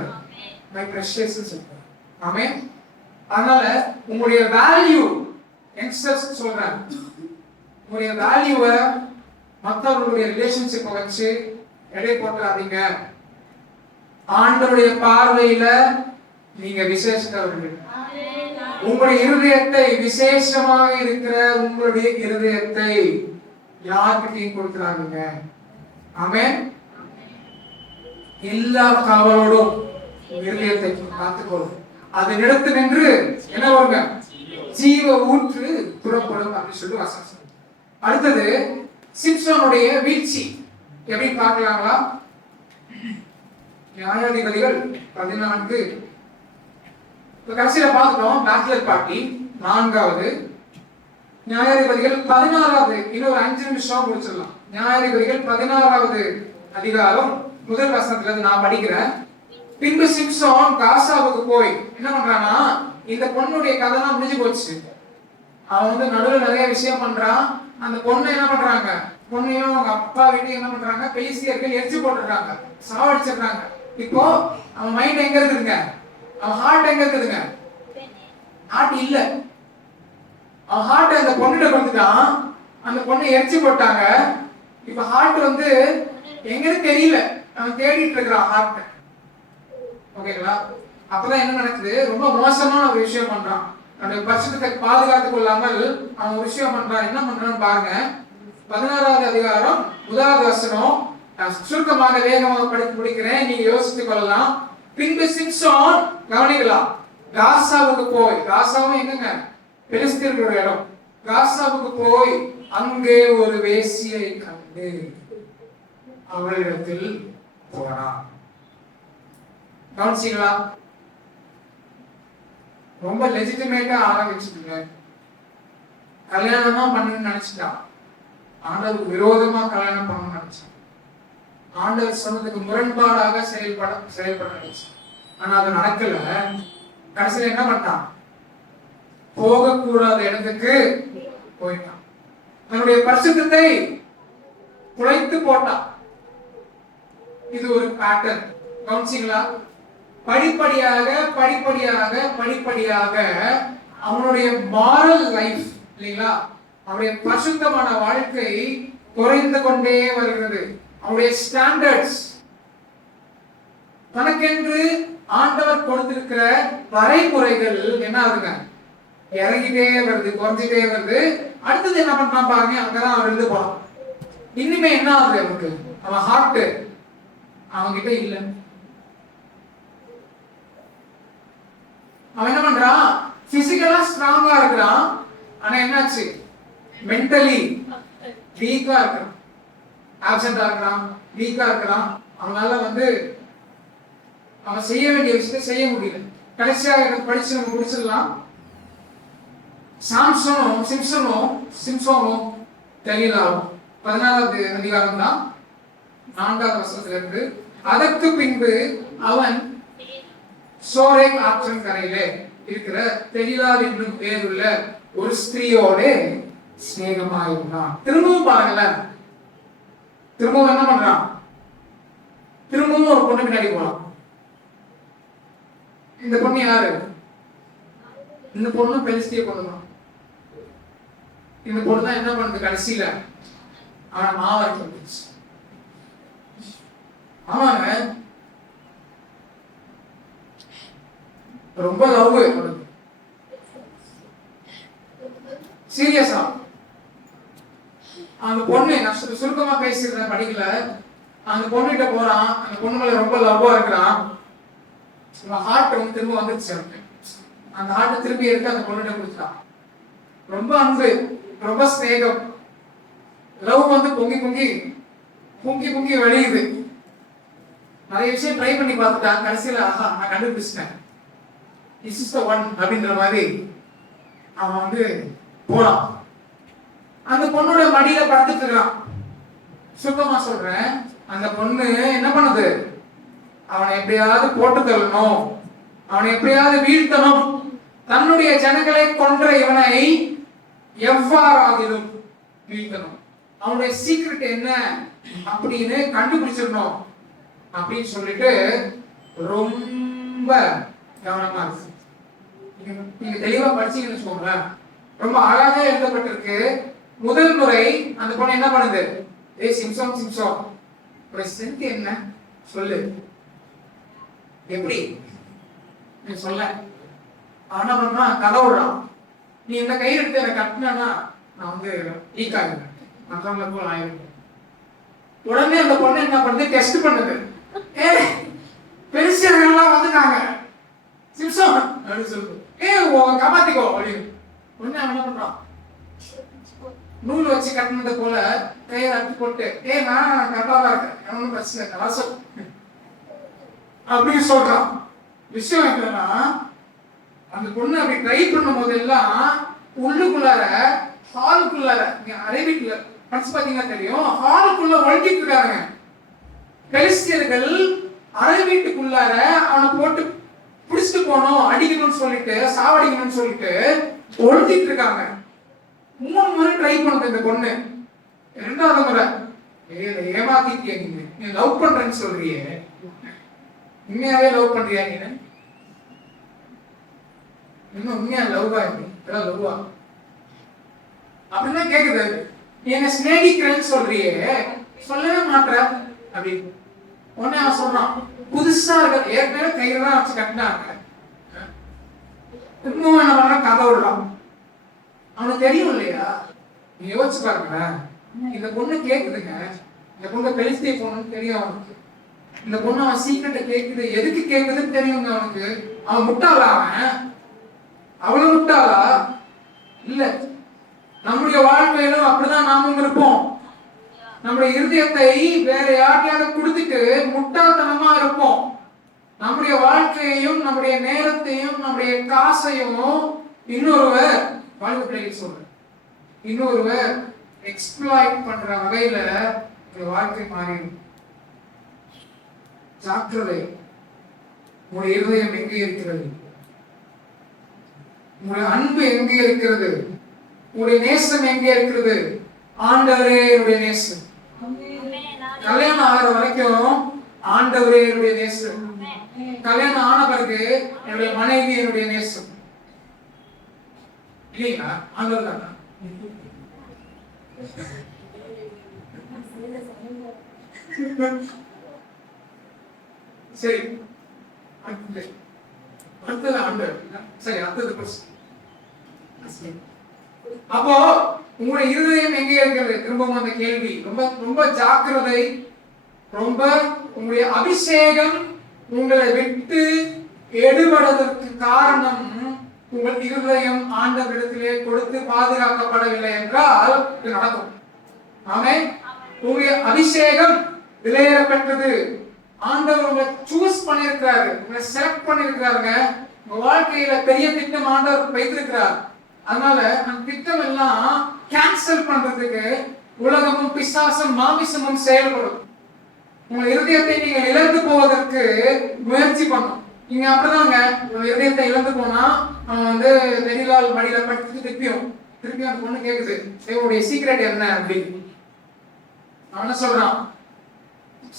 மை பிரஷியஸ் சொல்றாரு. ஆமென். அதனால உங்களுடைய வேல்யூ யங்ஸ்டர்ஸ் சொல்றாங்க, உங்களுடைய வேல்யூவை மற்றவர்களுடைய ரிலேஷன்ஷிப்பை வச்சு எடை போட்டுறாதீங்க. ஆண்டவருடைய பார்வையில நீங்க விசேஷத்தவர்கள். உங்களுடைய இருதயத்தை, விசேஷமாக இருக்கிற உங்களுடைய இருதயத்தை யார்கிட்டையும் கொடுத்துறாதீங்க. ஆமென். எல்லா காவலோடும் இருதயத்தை காத்துக்கொள்ளும். அது நிலத்து நின்று என்ன வருங்க? ஜீவ ஊற்று புறப்படும் அப்படின்னு சொல்லி வசனம். அடுத்தது சிம்சோனுடைய வீழ்ச்சி எப்படி பார்க்கலாங்களா? நியாயாதிபதிகள் 14 கடைசியில பார்த்துட்டோம். பேச்சுலர் பார்ட்டி 4வது. நியாயாதிபதிகள் 16வது. இன்னொரு 5 நிமிஷம் முடிச்சிடலாம். நியாயாதிபதிகள் 16வது அதிகாரம் 1 வசனத்துல இருந்து நான் படிக்கிறேன். பின்பு சிம்சோன் காசாவுக்கு போய் என்ன பண்றானா, இந்த பொண்ணுடைய கதைலாம் முடிஞ்சு போச்சு. அவன் வந்து நடுவில் நிறைய விஷயம் பண்றான். அந்த பொண்ணு என்ன பண்றாங்க, பொண்ணையும் அவங்க அப்பா வீட்டையும் என்ன பண்றாங்க, பெலிஸ்தியர்கள் எரிச்சு போட்டுறாங்க, சாவடிச்சிடுறாங்க. இப்போ அவன் மைண்ட் எங்க இருக்குதுங்க? அவன் ஹார்ட் எங்க இருக்குதுங்க? ஹார்ட் இல்ல. அவன் ஹார்ட் அந்த பொண்ணுகிட்ட கொடுத்துட்டான். அந்த பொண்ணை எரிச்சு போட்டாங்க. இப்ப ஹார்ட் வந்து எங்கன்னு தெரியல. அவன் தேடிட்டு இருக்கிறான் ஹார்ட். ஓகேங்களா? அப்பதான் என்ன நடக்குது? ரொம்ப மோசமான ஒரு விஷயம் பண்றான். தன்னுடைய பரிசுத்தத்தை பாதுகாத்துக் கொள்ளாமல் அவன் ஒரு விஷயம் பண்றான். என்ன பண்றான்னு பாருங்க. 16வது அதிகாரம் 1வது வசனம். நான் சுருக்கமாக வேகமாக படித்து முடிக்கிறேன், நீங்க யோசித்துக் கொள்ளலாம். பின்பு சிம்சோன், கவனிக்கலாம், காசாவுக்கு போய், காசாவும் எங்கங்க? பெலிஸ்தியர்களுடைய இடம். காசாவுக்கு போய் அங்கே ஒரு வேசியை கண்டு அவளிடத்தில் போனான். கவனிச்சீங்களா? ரொம்ப லெஜிட்டிமேட்டா ஆரம்பிச்சுங்க. கல்யாணம் தான் பண்ணணும்னு நினைச்சிட்டான். ஆண்டவருக்கு விரோதமா கல்யாணம் பண்ணணும்னு நினைச்சான். ஆண்டவர் சொன்னதுக்கு முரண்பாடாக செயல்பட நினைச்சான். ஆனா அது நடக்கல. கடைசியில என்ன பண்ணான்? போகக்கூடாத இடத்துக்கு போயிட்டான். தன்னுடைய பரிசுத்தத்தை குலைத்து போட்டான். இது ஒரு பேட்டர்ன். கவனிச்சீங்களா? படிப்படியாக படிப்படியாக படிப்படியாக அவனுடைய மாரல் லைஃப் இல்லைங்களா, அவருடைய பரிசுத்தமான வாழ்க்கை குறைந்து கொண்டே வருகிறது. அவருடைய ஸ்டாண்டர்ட்ஸ், தனக்கென்று ஆண்டவர் கொடுத்திருக்கிற வரைமுறைகள் என்ன ஆகுங்க, இறங்கிட்டே வருது, குறைஞ்சிட்டே வருது. அடுத்தது என்ன பண்றான் பாருங்க, அங்கதான் அவன் இருந்து போறான். இனிமே என்ன ஆகுது அவனுக்கு, அவன் ஹார்ட் அவன்கிட்ட இல்லை. அவன் என்ன பண்றான், பிசிக்கலா ஸ்ட்ராங்கா இருக்கிறான், ஆனா என்னாச்சு, மென்டலி வீக்கா இருக்கிறான், ஆப்சென்டா இருக்கிறான், வீக்கா இருக்கிறான். அவனால அவன் செய்ய வேண்டிய விஷயத்தை செய்ய முடியல. கடைசியாக படிச்சு நம்ம முடிச்சிடலாம். சிம்சோனும் தெலீலாவும் 14வது அதிகாரம் தான் 4வது வசனத்திலிருந்து. அதற்கு பின்பு அவன் சோரேக் ஆற்றன் கரையிலே இருக்கிற தெலீலா என்னும் பேருள்ள ஒரு ஸ்திரீயோடு சிநேகமாயிருந்தான். திரும்பவும் பாருங்கள, திரும்பவும் என்ன பண்றான், திரும்பவும் ஒரு பொண்ணு பின்னாடி போறான். இந்த பொண்ணு யாரு, இந்த பொண்ணு பெலிஸ்திய பொண்ணுதான். இந்த பொண்ணு தான் என்ன பண்ணுது, கடைசியில அவன் மாவரைக்கு வந்துச்சு. ஆமாங்க, ரொம்ப லவ் சீரியஸா. அந்த பொண்ணு, நான் சுருக்கமா பேசிடுறேன், படிக்கல. அந்த பொண்ணுகிட்ட போறான், அந்த பொண்ணு மேல ரொம்ப லவ்வா இருக்கிறான். ஹார்ட் திரும்ப வந்துருச்சு அவனுக்கு. அந்த ஹார்ட் திரும்பி எடுத்து அந்த பொண்ணுகிட்ட கொடுத்தான். ரொம்ப அன்பு, ரொம்ப ஸ்நேகம், லவ் பொங்கி பொங்கி பொங்கி பொங்கி வழியுது. நிறைய விஷயம் ட்ரை பண்ணி பார்த்துட்டான். கடைசியில ஆஹா, நான் கண்டுபிடிச்சிட்டேன், this is the one அப்படின்ற மாதிரி அவன் போறான். அந்த பொண்ணோட மடியில படுத்துட்டு இருக்கான். சுத்தமா சொல்றேன், அந்த பொண்ணு என்ன பண்ணுது, அவனை எப்படியாவது போட்டு தள்ளணும், அவனை எப்படியாவது வீழ்த்தணும், தன்னுடைய ஜனங்களை கொன்ற இவனை எவ்வாறாகிலும் வீழ்த்தணும், அவனுடைய சீக்ரெட் என்ன அப்படின்னு கண்டுபிடிச்சிடணும் அப்படின்னு சொல்லிட்டு ரொம்ப கவனமா இருக்கு. நீங்க தெளிவா படிச்சீங்கன்னு வச்சுக்கோங்களேன், ரொம்ப அழகா எழுதப்பட்டிருக்கு. முதல் முறை அந்த பொண்ணு என்ன பண்ணுது, ஏய் சிம்சோன் ஒரு ஸ்ட்ரென்த் என்ன சொல்லு, எப்படி நீ சொல்ல. அவன் என்ன பண்றான், கதை விடுறான். நீ இந்த கை எடுத்து எனக்கு கட்டினா நான் வீக் ஆகிடுவேன், மற்றவங்களை போல் ஆயிடுவேன். உடனே அந்த பொண்ணு என்ன பண்ணுது, டெஸ்ட் பண்ணுது. பெருசியர்கள்லாம் வந்துட்டாங்க, சிம்சோன் அப்படின்னு சொல்லுது, கமாத்திக்கோ அப்படின்னு. உடனே அவன் என்ன பண்றான், நூல் வச்சு கட்டினது போல கையை அட்டி போட்டு, நான் கரெக்டாக இருக்கேன், ஒன்றும் பிரச்சனை இல்லை, கலாசம் அப்படின்னு சொல்றான். விஷயம் என்னன்னா, அந்த பொண்ணு அப்படி ட்ரை பண்ணும் போதெல்லாம் உள்ளுக்குள்ளார ஹாலுக்குள்ளார, அரேபிக்ல படிச்சு பாத்தீங்கன்னா தெரியும், ஹாலுக்குள்ள ஒழிக்கிட்டு இருக்காங்க பெலிஸ்தியர்கள். அறை வீட்டுக்குள்ளார அவனை போட்டு பிடிச்சிட்டு போனோம், அடிக்கணும்னு சொல்லிட்டு, சாவடிக்கணும்னு சொல்லிட்டு ஒழிச்சிட்டு இருக்காங்க. 3 முறை ட்ரை பண்ணுது இந்த பொண்ணு. 2வது முறை ஏமாத்திட்டிய, நீ லவ் பண்றேன்னு சொல்றியே, உண்மையாவே லவ் பண்றியா, நீ இன்னும் உண்மையா லவ்வா, இதெல்லாம் லவ்வா அப்படின்னா கேக்குது. நீ என்ன சிநேகிக்கிறேன்னு சொல்றியே, சொல்லவே மாட்ட அப்படின்னு. உடனே அவன் சொல்றான், புதுசா இருக்க, ஏற்கனவே கையில தான் வச்சு கட்டினாங்க, இன்னும் என்ன பண்றான், கதை விடுறான். அவனுக்கு தெரியும் இல்லையா, நீ யோசிச்சு பாருங்க. இந்த பொண்ணு கேக்குதுங்க, இந்த பொண்ணு பெலிஸ்திய பொண்ணுன்னு தெரியும் அவனுக்கு. இந்த பொண்ணு அவன் சீக்கிரட்டை கேக்குது, எதுக்கு கேக்குதுன்னு தெரியுங்க அவனுக்கு. அவன் முட்டாளா, அவளும் முட்டாளா இல்ல. நம்முடைய வாழ்க்கையிலும் அப்படிதான் நாமும் இருப்போம். நம்முடைய இருதயத்தை வேற யார்கிட்டயாவது கொடுத்துட்டு முட்டாள்தனமா இருப்போம். நம்முடைய வாழ்க்கையையும் நம்முடைய நேரத்தையும் நம்முடைய காசையும் இன்னொருவர் இன்னொருவர் எக்ஸ்ப்ளாய்ட் பண்ற வகையில வாழ்க்கை மாறிடும். ஜாக்கிரதை. உங்களுடைய இருதயம் எங்கே இருக்கிறது, உங்களுடைய அன்பு எங்கே இருக்கிறது, உங்களுடைய நேசம் எங்கே இருக்கிறது. ஆண்டவரே என்னுடைய நேசம். கல்யாணம் ஆகிற வரைக்கும் ஆண்டவரே என்னுடைய நேசம். கல்யாணம் ஆன பிறகு என்னுடைய மனைவி என்னுடைய நேசம் இல்லைங்களா? ஆண்டவர் தானா? சரி, அடுத்தது ஆண்டவர். சரி, அடுத்தது question. அப்போ உங்களுடைய இருதயம் எங்கே இருக்கிறது? திரும்பவும் அந்த கேள்வி. ரொம்ப ரொம்ப ஜாக்கிரதை. ரொம்ப உங்களுடைய அபிஷேகம் உங்களை விட்டு எடுபடுவதற்கு காரணம் உங்கள் இருதயம் ஆண்டவரிடத்திலே கொடுத்து பாதுகாக்கப்படவில்லை என்றால் இது நடக்கும். ஆமென். உங்களுடைய அபிஷேகம் விலையேறப்பட்டது. ஆண்டவர் உங்களை சூஸ் பண்ணியிருக்கிறாரு, உங்களை செலக்ட் பண்ணியிருக்கிறாருங்க. உங்க வாழ்க்கையில பெரிய திட்டம் ஆண்டவர் வைத்திருக்கிறார். அதனால அந்த திட்டம் எல்லாம் கேன்சல் பண்றதுக்கு உலகமும் பிசாசும் மாமிசமும் செயல்படும். உங்க இருதயத்தை நீங்க இழந்து போவதற்கு முயற்சி பண்ணும். நீங்க அப்படிதாங்க, உங்க இருதயத்தை இழந்து போனா அவன் வெளிலால் மடியில படுத்துட்டு திருப்பி அந்த பொண்ணு கேக்குது, உங்களுடைய சீக்ரெட் என்ன அப்படின்னு. அவன் என்ன சொல்றான்?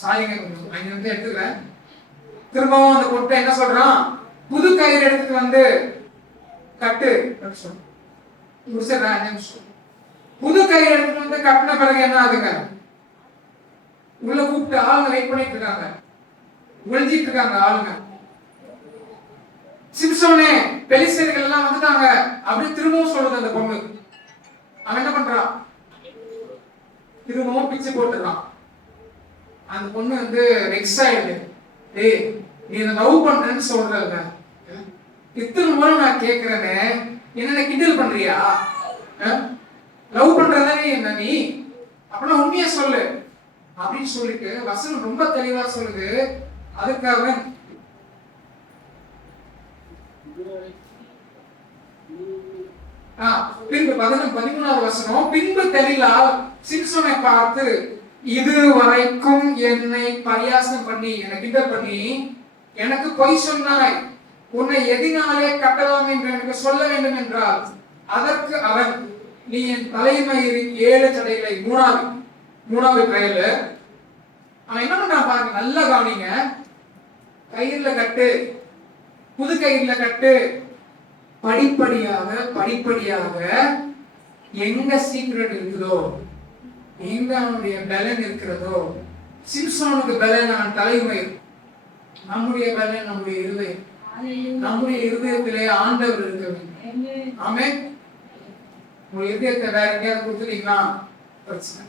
சாரிங்க, அங்க இருந்து எடுத்துக்கிறேன். திரும்பவும் அந்த பொட்டை என்ன சொல்றான்? புது கயிறு எடுத்துட்டு கட்டு. புது கயிறு எடுத்துட்டு கட்டின பிறகு என்ன ஆகுங்க? உள்ள கூப்பிட்டு ஆளுங்க வெயிட் பண்ணிட்டு இருக்காங்க, ஒளிஞ்சிட்டு இருக்காங்க ஆளுங்க. சிம்சோனே, பெலிஸ்தர்கள் எல்லாம் வந்துட்டாங்க அப்படி திரும்பவும் சொல்லுது அந்த பொண்ணு. அவன் என்ன பண்றான்? திரும்பவும் பிச்சு போட்டுறான். அந்த பொண்ணு வெக்ஸ் ஆயிடுது. ஏய், நீ என்ன லவ் பண்றேன்னு சொல்றல, இத்தனை முறை நான் கேக்குறேனே, என்ன கிண்டல் பண்றியா? லவ் பண்றதானே என்ன நீ? அப்படின்னா உண்மையா சொல்லு அப்படின்னு சொல்லிட்டு வசனம் ரொம்ப தெளிவா சொல்லுது. அதுக்காக பின்பு 13வது வசனம், பின்பு தெளிலால் சிம்சோனை பார்த்து, இதுவரைக்கும் என்னை பரியாசம் பண்ணி, என்னை கிண்டல் பண்ணி, எனக்கு பொய் சொன்னாய், உன்னை எதினாலே கட்டலாம் என்று எனக்கு சொல்ல வேண்டும் என்றால், அதற்கு அவன், நீ என் தலைமயிரின் 7 ஜடைகளை, மூணாவது ட்ரையல். அவன் என்ன பண்றான் பாருங்க, நல்லா கவனிங்க. கயிறுல கட்டு, புது கயிறுல கட்டு. படிப்படியாக எங்க சீக்ரெட் இருக்குதோ, எங்க அவனுடைய பலன் இருக்கிறதோ, சிம்சோனுக்கு பலன் அவன் தலைமயிர், நம்முடைய பலன் நம்முடைய இருதயம். நம்முடைய இருதயத்திலே ஆண்டவர் இருக்கிறது. ஆமென். உங்க இருதயத்தை வேற எங்கேயாவது கொடுத்துட்டீங்கன்னா பிரச்சனை.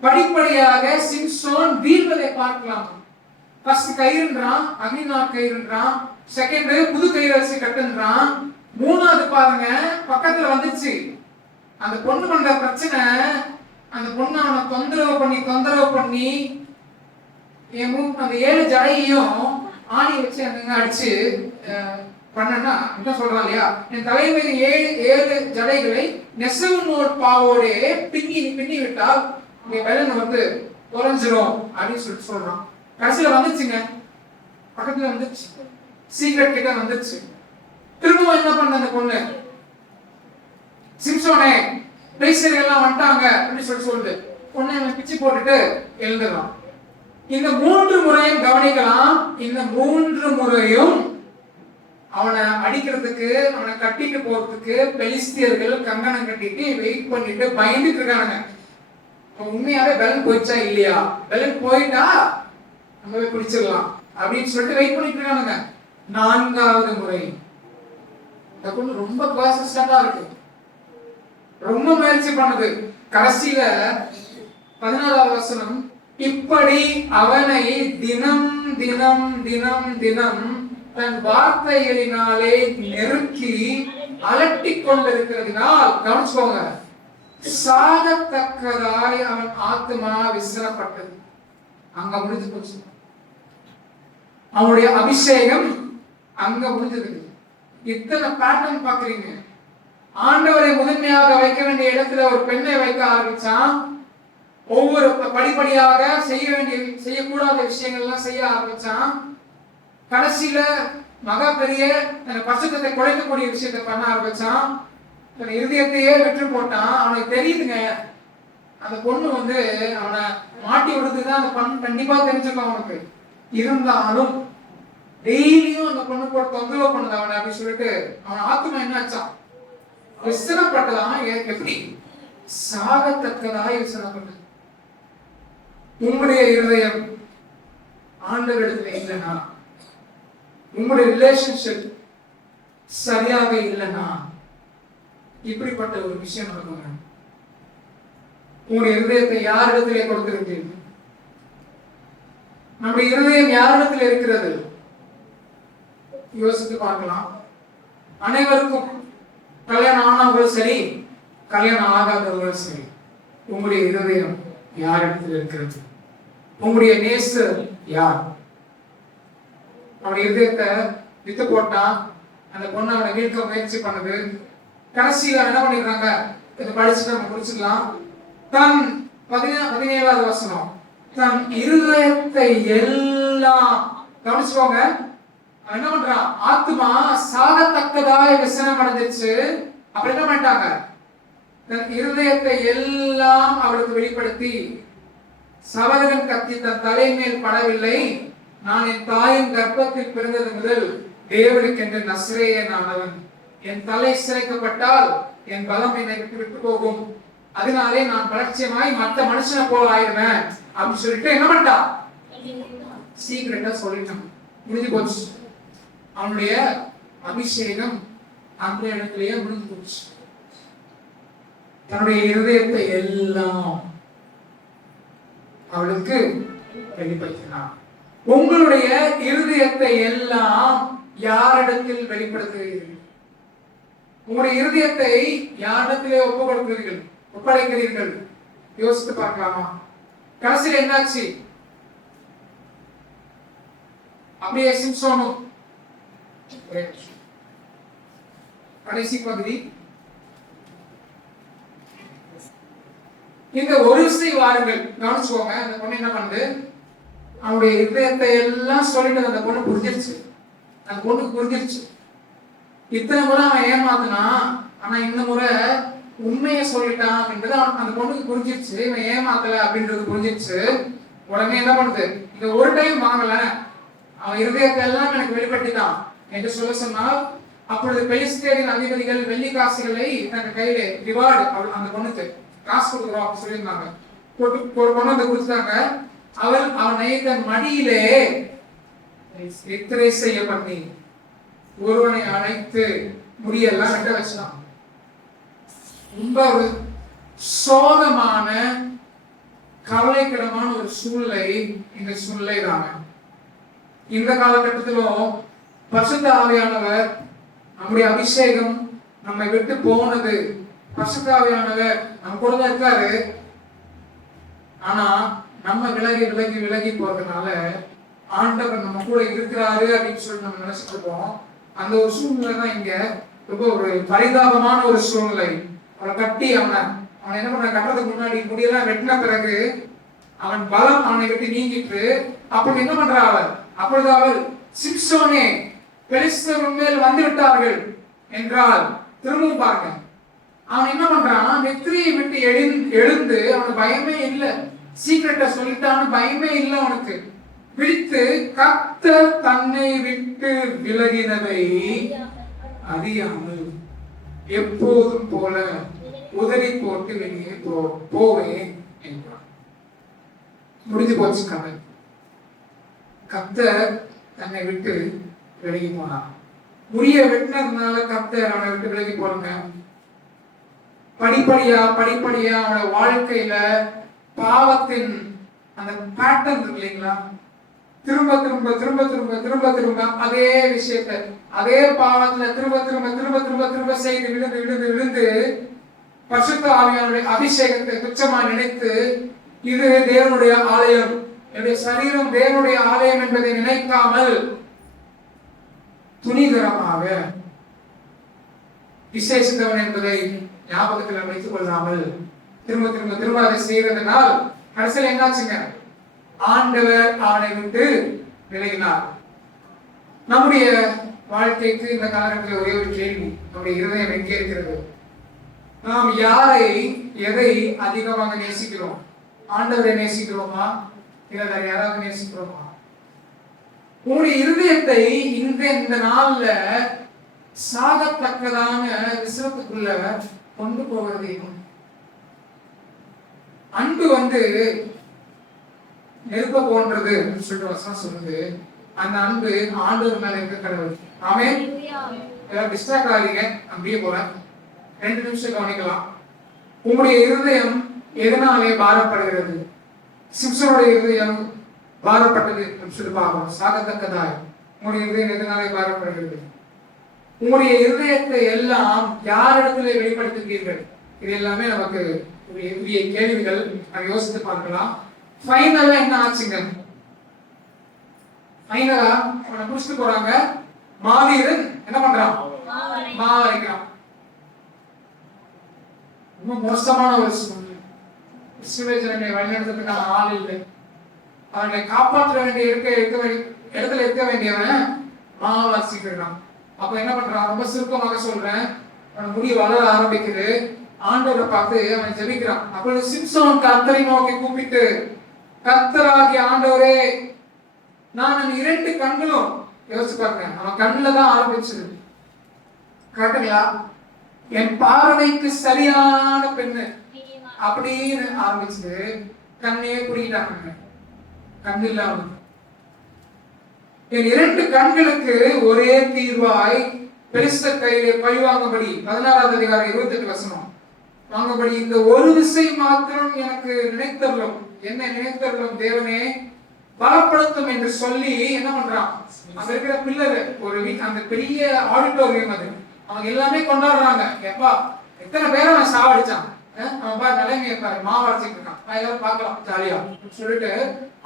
படிப்படியாக சிம்சோன் வீழ்வதை பார்க்கலாம். ஃபர்ஸ்ட் கயிறுன்றான், அக்னிநாள் கயிறுன்றான். செகண்ட் புது கயிறு வச்சு கட்டுன்றான். மூணாவது பாருங்க, பக்கத்துல வந்துச்சு அந்த பொண்ணு பண்ற பிரச்சனை. அந்த பொண்ணு அவனை தொந்தரவு பண்ணி அந்த 7 ஜடையையும் ஆணி வச்சு அங்க அடிச்சு பண்ணனா என்ன சொல்றான் இல்லையா, என் தலைமையில் 7 ஜடைகளை நெசவு நூல் பாவோடே பின்னி விட்டால் உங்க பலன் குறைஞ்சிரும் அப்படின்னு சொல்றான். கடைசியில வந்துச்சுங்க, பக்கத்துல வந்துச்சு, சீக்ரெட் கிட்ட வந்துச்சு. திரும்பவும் என்ன பண்ண அந்த பொண்ணு, சிம்சோனே பெலிஸ்தர்கள் எல்லாம் வந்துட்டாங்க அப்படின்னு சொல்லுது. பொண்ணை பிச்சு போட்டுட்டு எழுந்துடலாம். இந்த 3 முறையும் கவனிக்கலாம். இந்த 3 முறையும் அவனை அடிக்கிறதுக்கு, அவனை கட்டிட்டு போறதுக்கு பெலிஸ்தியர்கள் கங்கணம் கட்டிட்டு வெயிட் பண்ணிட்டு பயந்துட்டு இருக்காங்க. உண்மையாவே பலன் போயிடுச்சா இல்லையா, பலன் போயிட்டா நம்ம பிடிச்சிடலாம் அப்படின்னு சொல்லிட்டு வெயிட் பண்ணிட்டு இருக்கானுங்க. 4வது முறை இந்த பொண்ணு ரொம்ப பர்சிஸ்டன்டா இருக்கு, ரொம்ப முயற்சி பண்ணுது. கடைசியில 16வது வசனம், இப்படி அவனை தினம் தினம் தினம் தினம் தன் வார்த்தைகளினாலே நெருக்கி அலட்டிக் கொண்டிருக்கிறதுனால், கவனிச்சுக்கோங்க, சாகத்தக்கதாய் அவன் ஆத்மா விசனப்பட்டது. அங்க முடிஞ்சு போச்சு. அவனுடைய அபிஷேகம் அங்க முடிஞ்சது. இத்தனை பேட்டர்ன் பாக்குறீங்க. ஆண்டவரை முதன்மையாக வைக்க வேண்டிய இடத்துல ஒரு பெண்ணை வைக்க ஆரம்பிச்சான். ஒவ்வொரு படிப்படியாக செய்யக்கூடாத விஷயங்கள் எல்லாம் செய்ய ஆரம்பிச்சான். கடைசியில மகா பெரிய பரிசுத்தத்தை குறைக்கக்கூடிய விஷயத்தை பண்ண ஆரம்பிச்சான். இருதயத்தையே விட்டு போட்டான். அவனுக்கு தெரியுதுங்க, அந்த பொண்ணு அவனை மாட்டி விடுறதுதான் அந்த கண்டிப்பா தெரிஞ்சுக்கும் அவனுக்கு. இருந்தாலும் டெய்லியும் அந்த பொண்ணு போட்டு தொந்தரவு பண்ணுது அவனை அப்படின்னு சொல்லிட்டு அவன் ஆத்மா என்ன ஆச்சான்? விசனப்பட்டதான். எப்படி? சாகத்தக்கதாய் விசனப்பட்டது. உங்களுடைய இருதயம் ஆண்டவரிடத்துல இல்லைன்னா, உங்களுடைய ரிலேஷன்ஷிப் சரியாக இல்லைன்னா இப்படிப்பட்ட ஒரு விஷயம் நடக்குங்க. உங்களுடைய இருதயத்தை யாரிடத்திலே கொடுத்திருக்கிறீர்கள்? நம்முடைய இருதயம் யாரிடத்தில் இருக்கிறது? யோசித்து பார்க்கலாம். அனைவருக்கும் கல்யாணம் ஆனவர்கள் சரி, கல்யாணம் ஆகாதவர்கள் சரி, உங்களுடைய இருதயம் யாரிடத்தில் இருக்கிறது? உங்களுடைய நேசர் யார்? அவனுடைய இருதயத்தை வித்து போட்டா அந்த பொண்ணு அவனை வீழ்க்க முயற்சி பண்ணுது. கடைசியில என்ன பண்ணிடுறாங்க? இதை படிச்சுட்டு நம்ம முடிச்சுக்கலாம். தன் 17வது வசனம், தன் இருதயத்தை எல்லாம் கவனிச்சுக்கோங்க. என்ன பண்றான்? ஆத்மா சாகத்தக்கதாய் விசனம் அடைஞ்சிச்சு. அப்ப என்ன பண்ணிட்டாங்க? தன் இருதயத்தை எல்லாம் அவளுக்கு வெளிப்படுத்தி, சவரகன் கத்தி தன் தலை மேல் படவில்லை, நான் என் தாயின் கர்ப்பத்தில் பிறந்தது முதல் தேவனுக்கு என்று நஸ்ரேயன் ஆனவன். என் தலை சிரைக்கப்பட்டால் என் பலம் என்னை விட்டு போகும், அதனாலே நான் பலட்சியமாய் மற்ற மனுஷனை போல ஆயிடுவேன் அப்படின்னு சொல்லிட்டு என்ன பண்ணிட்டா? சீக்கிரட்டா சொல்லிட்டான். முடிஞ்சு போச்சு. அவனுடைய அபிஷேகம் அந்த இடத்திலேயே முடிஞ்சு போச்சு. தன்னுடைய இருதயத்தை எல்லாம் அவளுக்கு வெளிப்படுத்தினான். உங்களுடைய இருதயத்தை எல்லாம் யாரிடத்தில் வெளிப்படுத்துகிறீர்கள்? உங்களுடைய இருதயத்தை யாரிடத்திலே ஒப்படைக்கிறீர்கள்? யோசித்து பார்க்கலாமா? கடைசியில் என்னாச்சு? அப்படியே சிம்சோனும் கடைசி பகுதி. இந்த ஒரு விசை வாருங்கள் கவனிச்சுக்கோங்க. அந்த பொண்ணு என்ன பண்ணுது? அவனுடைய இதயத்தை எல்லாம் சொல்லிட்டு அந்த பொண்ணு புரிஞ்சிருச்சு. அந்த பொண்ணுக்கு புரிஞ்சிருச்சு. இத்தனை முறை அவன் ஏமாத்தினா, ஆனா இந்த முறை உண்மையை சொல்லிட்டான் அப்படின்றது அந்த பொண்ணுக்கு புரிஞ்சிருச்சு. இவன் ஏமாத்தல அப்படின்றது புரிஞ்சிருச்சு. உடனே என்ன பண்ணுது? இந்த ஒரு டைம் வாங்கல, அவன் இருதயத்தை எல்லாம் எனக்கு வெளிப்படுத்திட்டான் என்று சொல்ல சொன்னால், அப்பொழுது பெலிஸ்தேரின் அதிபதிகள் வெள்ளி காசுகளை தன் கையிலே ரிவார்டு அந்த பொண்ணுக்கு காசு கொடுக்குறோம் அப்படின்னு சொல்லியிருந்தாங்க. கொண்டு வந்து கொடுத்தாங்க. அவனை தன் மடியிலே நித்திரை செய்ய பண்ணி ஒருவனை அழைத்து முடியெல்லாம் வெட்ட வச்சான். ரொம்ப ஒரு சோகமான கவலைக்கிடமான ஒரு சூழ்நிலை இந்த சூழ்நிலை தாங்க. இந்த காலகட்டத்திலும் பரிசுத்த ஆவியானவர், நம்முடைய அபிஷேகம் நம்மை விட்டு போனது. பரிசுத்த ஆவியானவர் நம்ம கூட தான் இருக்காரு. ஆனா நம்ம விலகி விலகி விலகி போறதுனால ஆண்டவர் நம்ம கூட இருக்கிறாரு அப்படின்னு சொல்லி நம்ம நினைச்சிட்டு இருக்கோம். அந்த ஒரு சூழ்நிலை தான் இங்க ரொம்ப ஒரு பரிதாபமான ஒரு சூழ்நிலை. அவனை கட்டி அவன் என்ன பண்ண, கட்டுறதுக்கு முன்னாடி முடியெல்லாம் வெட்டின பிறகு அவன் பலம் அவனை விட்டு நீங்கிட்டு அப்படி என்ன பண்றா அவள்? அப்பொழுது அவள், சிம்சோனே, பெலிஸ்தர் மேல் வந்து விட்டார்கள் என்றால் திரும்பவும் பாருங்க. அவன் என்ன பண்றான்? நெத்திரியை விட்டு எழுந்து அவனுக்கு பயமே இல்லை. சீக்கிரட்டா சொல்லிட்டான்னு பயமே இல்லை அவனுக்கு. பிடித்து கர்த்தர் தன்னை விட்டு விலகினதை அறியாமல் எப்போதும் போல உதறி போட்டு வெளியே போவேன் என்றான். முடிஞ்சு போச்சு கதை. கர்த்தர் தன்னை விட்டு விலகி போனான். முடிய வெட்டினதுனால கர்த்தர் அவனை விட்டு விலகி போறாங்க. படிப்படியா அவனோட வாழ்க்கையில பாவத்தின் அந்த பேட்டர்ன் இருக்கு இல்லைங்களா, திரும்ப திரும்ப திரும்ப திரும்ப திரும்ப திரும்ப அதே விஷயத்தை அதே பாவத்துல திரும்ப திரும்ப திரும்ப திரும்ப திரும்ப செய்து விழுந்து விழுந்து விழுந்து பரிசுத்த ஆவியானுடைய அபிஷேகத்தை துச்சமா நினைத்து, இது தேவனுடைய ஆலயம், என்னுடைய சரீரம் தேவனுடைய ஆலயம் என்பதை நினைக்காமல் துணிகரமாக விசேஷித்தவன் என்பதை ஞாபகத்தில் வைத்துக் கொள்ளாமல் திரும்ப திரும்ப திரும்ப அதை செய்யறதுனால் கடைசியில் என்னாச்சுங்க? ஆண்டவர் அவனை விட்டு விலகினார். நம்முடைய வாழ்க்கைக்கு இந்த காலகட்டத்தில் ஒரே ஒரு கேள்வி, நம்முடைய இருதயம் எங்கே இருக்கிறது? நாம் யாரை எதை அதிகமாக நேசிக்கிறோம்? ஆண்டவரை நேசிக்கிறோமா, இல்லை வேற யாராவது நேசிக்கிறோமா? உங்களுடைய இருதயத்தை இந்த நாள்ல சாகத்தக்கதான விசுவத்துக்குள்ள கொண்டு போகிறதையும், அன்பு நெருப்ப போன்றது சொல்லிட்டு வசனம் சொல்லுது. அந்த அன்பு ஆண்டவர் மேல இருக்க கடவுள். ஆமென். டிஸ்ட்ராக்ட் ஆகிறீங்க, அப்படியே போல 2 நிமிஷம் கவனிக்கலாம். உங்களுடைய இருதயம் எதனாலே பாரப்படுகிறது? சிம்சனுடைய இருதயம் பாரப்பட்டது சொல்லி பார்க்கணும். சாகத்தக்கதாய் உங்களுடைய இருதயம் எதனாலே பாரப்படுகிறது? உங்களுடைய இருதயத்தை எல்லாம் யாரிடத்திலே வெளிப்படுத்துகிறீர்கள்? இது எல்லாமே நமக்கு கேள்விகள். நம்ம யோசித்து பார்க்கலாம். ஃபைனலா என்ன ஆச்சுங்க? ஃபைனலா அவனை புடிச்சிட்டு போறாங்க. மாவீரன் என்ன பண்றான்? மாவரைக்கிறான். ரொம்ப மோசமான ஒரு சூழ்நிலை. இஸ்ரவேலர்களை வழிநடத்துறதுக்கான ஆள் இல்லை. அவர்களை காப்பாற்ற வேண்டிய இடத்துல இருக்க வேண்டியவன் மாவாசிக்கிறான். அப்ப என்ன பண்றான்? ரொம்ப சுருக்கமாக சொல்றேன். அவன் முடி வளர ஆரம்பிக்குது. ஆண்டவரை பார்த்து அவன் ஜெபிக்கிறான். அப்பொழுது சிம்சோன் கர்த்தரை நோக்கி கூப்பிட்டு, கர்த்தராகிய ஆண்டவரே, நான் 2 கண்களும், யோசிச்சு பாருங்க, அவன் கண்ணுல தான் ஆரம்பிச்சது. கரெக்டுங்களா? என் பார்வைக்கு சரியான பெண்ணு அப்படின்னு ஆரம்பிச்சது. கண்ணையே புரியிட்டாங்க. கண் இல்லாம என் 2 கண்களுக்கு ஒரே தீர்வாய் பெலிஸ்தர் கையிலே பழிவாங்கும்படி 16வது அதிகாரம் 28 வசனம் வாங்கும்படி இந்த ஒரு விசை மாத்திரம் எனக்கு நினைத்தருளும். என்ன நினைத்தருளும் தேவனே, பலப்படுத்தும் என்று சொல்லி என்ன பண்றான்? அங்க இருக்கிற பில்லர் ஒரு அந்த பெரிய ஆடிட்டோரியம், அது அவங்க எல்லாமே கொண்டாடுறாங்க. எப்பா எத்தனை பேரை அவன் சாவடிச்சான், அவன் பாரு நிலைமையை பாரு, மாவரைச்சிட்டு இருக்கான், எல்லாரும் பார்க்கலாம் ஜாலியா சொல்லிட்டு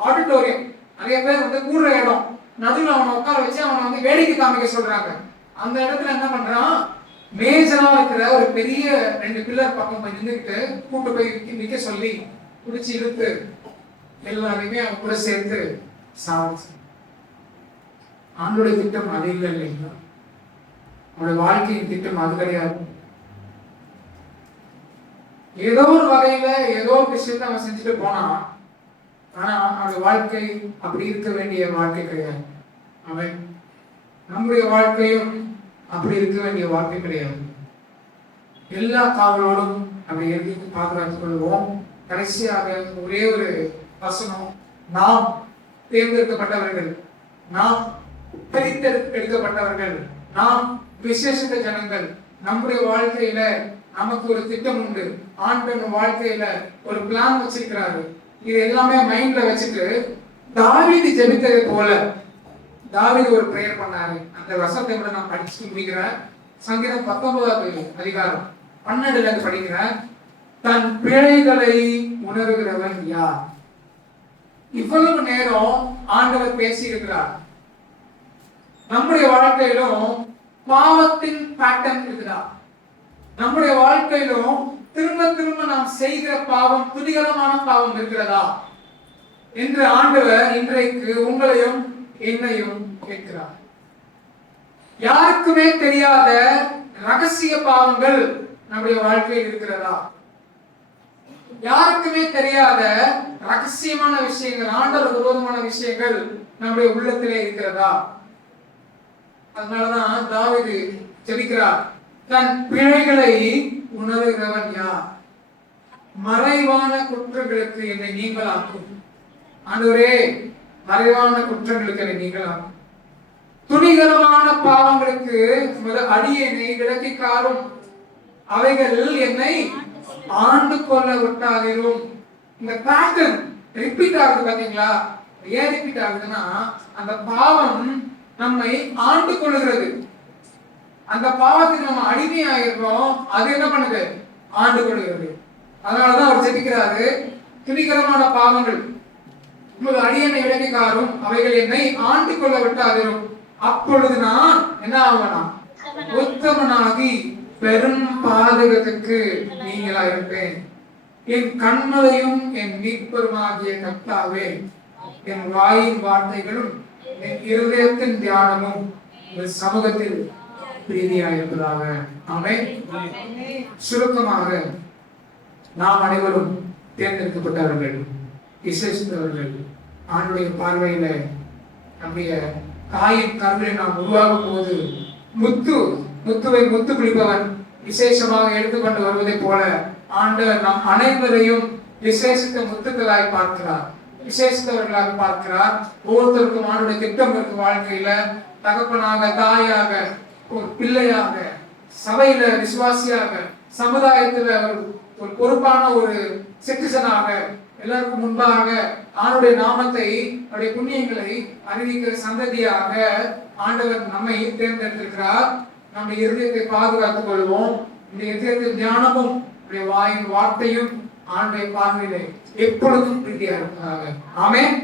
ஆடிட்டோரியம், நிறைய பேர் கூடுற இடம், நடுவில் அவனை உட்கார வச்சு அவனை வேடிக்கை காமிக்க சொல்றாங்க. அந்த இடத்துல என்ன பண்றான்? மேஜரா இருக்கிற ஒரு பெரிய 2 பில்லர் பக்கம் போய் நின்றுட்டு கூட்டு போய் நிக்க சொல்லி குடிச்சு இழுத்து எல்லாரையுமே அவன் கூட சேர்த்து சாதிச்சு. ஆண்டோடைய திட்டம் அது இல்லை இல்லைங்களா? அவனுடைய வாழ்க்கையின் திட்டம் அது கிடையாது. ஏதோ ஒரு வகையில ஏதோ ஒரு விஷயத்த அவன் செஞ்சுட்டு போனான். ஆனா அவனுடைய வாழ்க்கை அப்படி இருக்க வேண்டிய வாழ்க்கை கிடையாது. அவன் நம்முடைய வாழ்க்கையும் அப்படி இருக்க வேண்டிய வாழ்க்கை கிடையாது. எல்லா காவலோடும் அப்படி எழுதி பாதுகாத்துக் கொள்வோம். கடைசியாக ஒரே ஒரு வசனம், நாம் தேர்ந்தெடுக்கப்பட்டவர்கள், நாம் பிரித்தெடுக்கப்பட்டவர்கள், நாம் விசேஷித்த ஜனங்கள். நம்முடைய வாழ்க்கையில நமக்கு ஒரு திட்டம் உண்டு. ஆண்டவன் வாழ்க்கையில ஒரு பிளான் வச்சிருக்கிறாரு. இது எல்லாமே மைண்ட்ல வச்சுட்டு தாவீது ஜெபித்ததை போல தாவீது ஒரு பிரேயர் பண்ணாரு. அந்த வசனத்தை கூட நான் படிச்சுட்டு முடிக்கிறேன். சங்கீதம் 19வது அதிகாரம் 12ல படிக்கிறேன். தன் பிழைகளை உணர்கிறவன் யார்? இவ்வளவு நேரம் ஆண்டவர் பேசி இருக்கிறார். நம்முடைய வாழ்க்கையிலும் பாவத்தின் பேட்டர்ன் இருக்குதா? நம்முடைய வாழ்க்கையிலும் திரும்ப திரும்ப நாம் செய்கிற பாவம், துணிகரமான பாவம் இருக்கிறதா என்று ஆண்டவர் இன்றைக்கு உங்களையும் என்னையும் கேட்கிறார். யாருக்குமே தெரியாத ரகசிய பாவங்கள் நம்முடைய வாழ்க்கையில் இருக்கிறதா? யாருக்குமே தெரியாத ரகசியமான விஷயங்கள், ஆண்டவர் விரோதமான விஷயங்கள் நம்முடைய உள்ளத்திலே இருக்கிறதா? அதனாலதான் தாவீது ஜெபிக்கிறார், தன் பிழைகளை உணர்கிறவன் யார்? மறைவான குற்றங்களுக்கு என்னை நீங்களாக்கும். ஆண்டவரே, மறைவான குற்றங்களுக்கு என்னை நீங்களாக்கும். துணிகரமான பாவங்களுக்கு அடியேனை விலக்கி காரும். அவைகள் என்னை ஆண்டு கொள்ள விட்டாலும். இந்த பேட்டர்ன் ரிப்பீட் ஆகுது பாத்தீங்களா? ஏன் ரிப்பீட் ஆகுதுன்னா, அந்த பாவம் நம்மை ஆண்டு கொள்ளுகிறது. அந்த பாவத்துக்கு நம்ம அடிமையாகிறோம். அது என்ன பண்ணுது? ஆண்டு கொள்ளுகிறது. அதனாலதான் அவர் ஜெபிக்கிறாரு, துணிகரமான பாவங்கள் அடியனை விலக்கி காரும், அவைகள் என்னை ஆண்டு கொள்ள விட்டாலும். அப்பொழுது நான் என்ன ஆகுனா? உத்தமனாகி பெரும் பாதகத்துக்கு நீங்களா இருப்பேன். என் கண்மலையும் என் மீட்பருமாகிய கர்த்தாவே, என் வாயின் வார்த்தைகளும் என் இருதயத்தின் தியானமும் உங்கள் சமூகத்தில் பிரீதியாயிருப்பதாக. ஆமென். சுருக்கமாக, நாம் அனைவரும் தேர்ந்தெடுக்கப்பட்டவர்கள், விசேஷித்தவர்கள். ஆண்டுடைய பார்வையில நம்முடைய தாயின் கருவிலை நாம் உருவாகும் போது முத்து குளிப்பவன் விசேஷமாக எடுத்துக்கொண்டு வருவதை போல ஆண்டவர் நம் அனைவரையும் விசேஷித்த முத்துக்களாய் பார்க்கிறார், விசேஷித்தவர்களாக பார்க்கிறார். ஒவ்வொருத்தருக்கும் ஆண்டுடைய திட்டம் இருக்கு வாழ்க்கையில. தகப்பனாக, தாயாக, ஒரு பிள்ளையாக, சபையில விசுவாசியாக, சமுதாயத்துல ஒரு பொறுப்பான ஒரு சிட்டிசனாக, எல்லாருக்கும் முன்பாக ஆண்டுடைய நாமத்தை, அவருடைய புண்ணியங்களை அறிவிக்கிற சந்ததியாக ஆண்டவர் நம்மை தேர்ந்தெடுத்திருக்கிறார். நம்முடைய இருதயத்தை பாதுகாத்துக் கொள்வோம். இந்த இருதயத்தில் ஞானமும் வாயின் வார்த்தையும் ஆண்டை பார்வையிலே எப்பொழுதும் பிரீதியா இருப்பதாக. ஆமென்.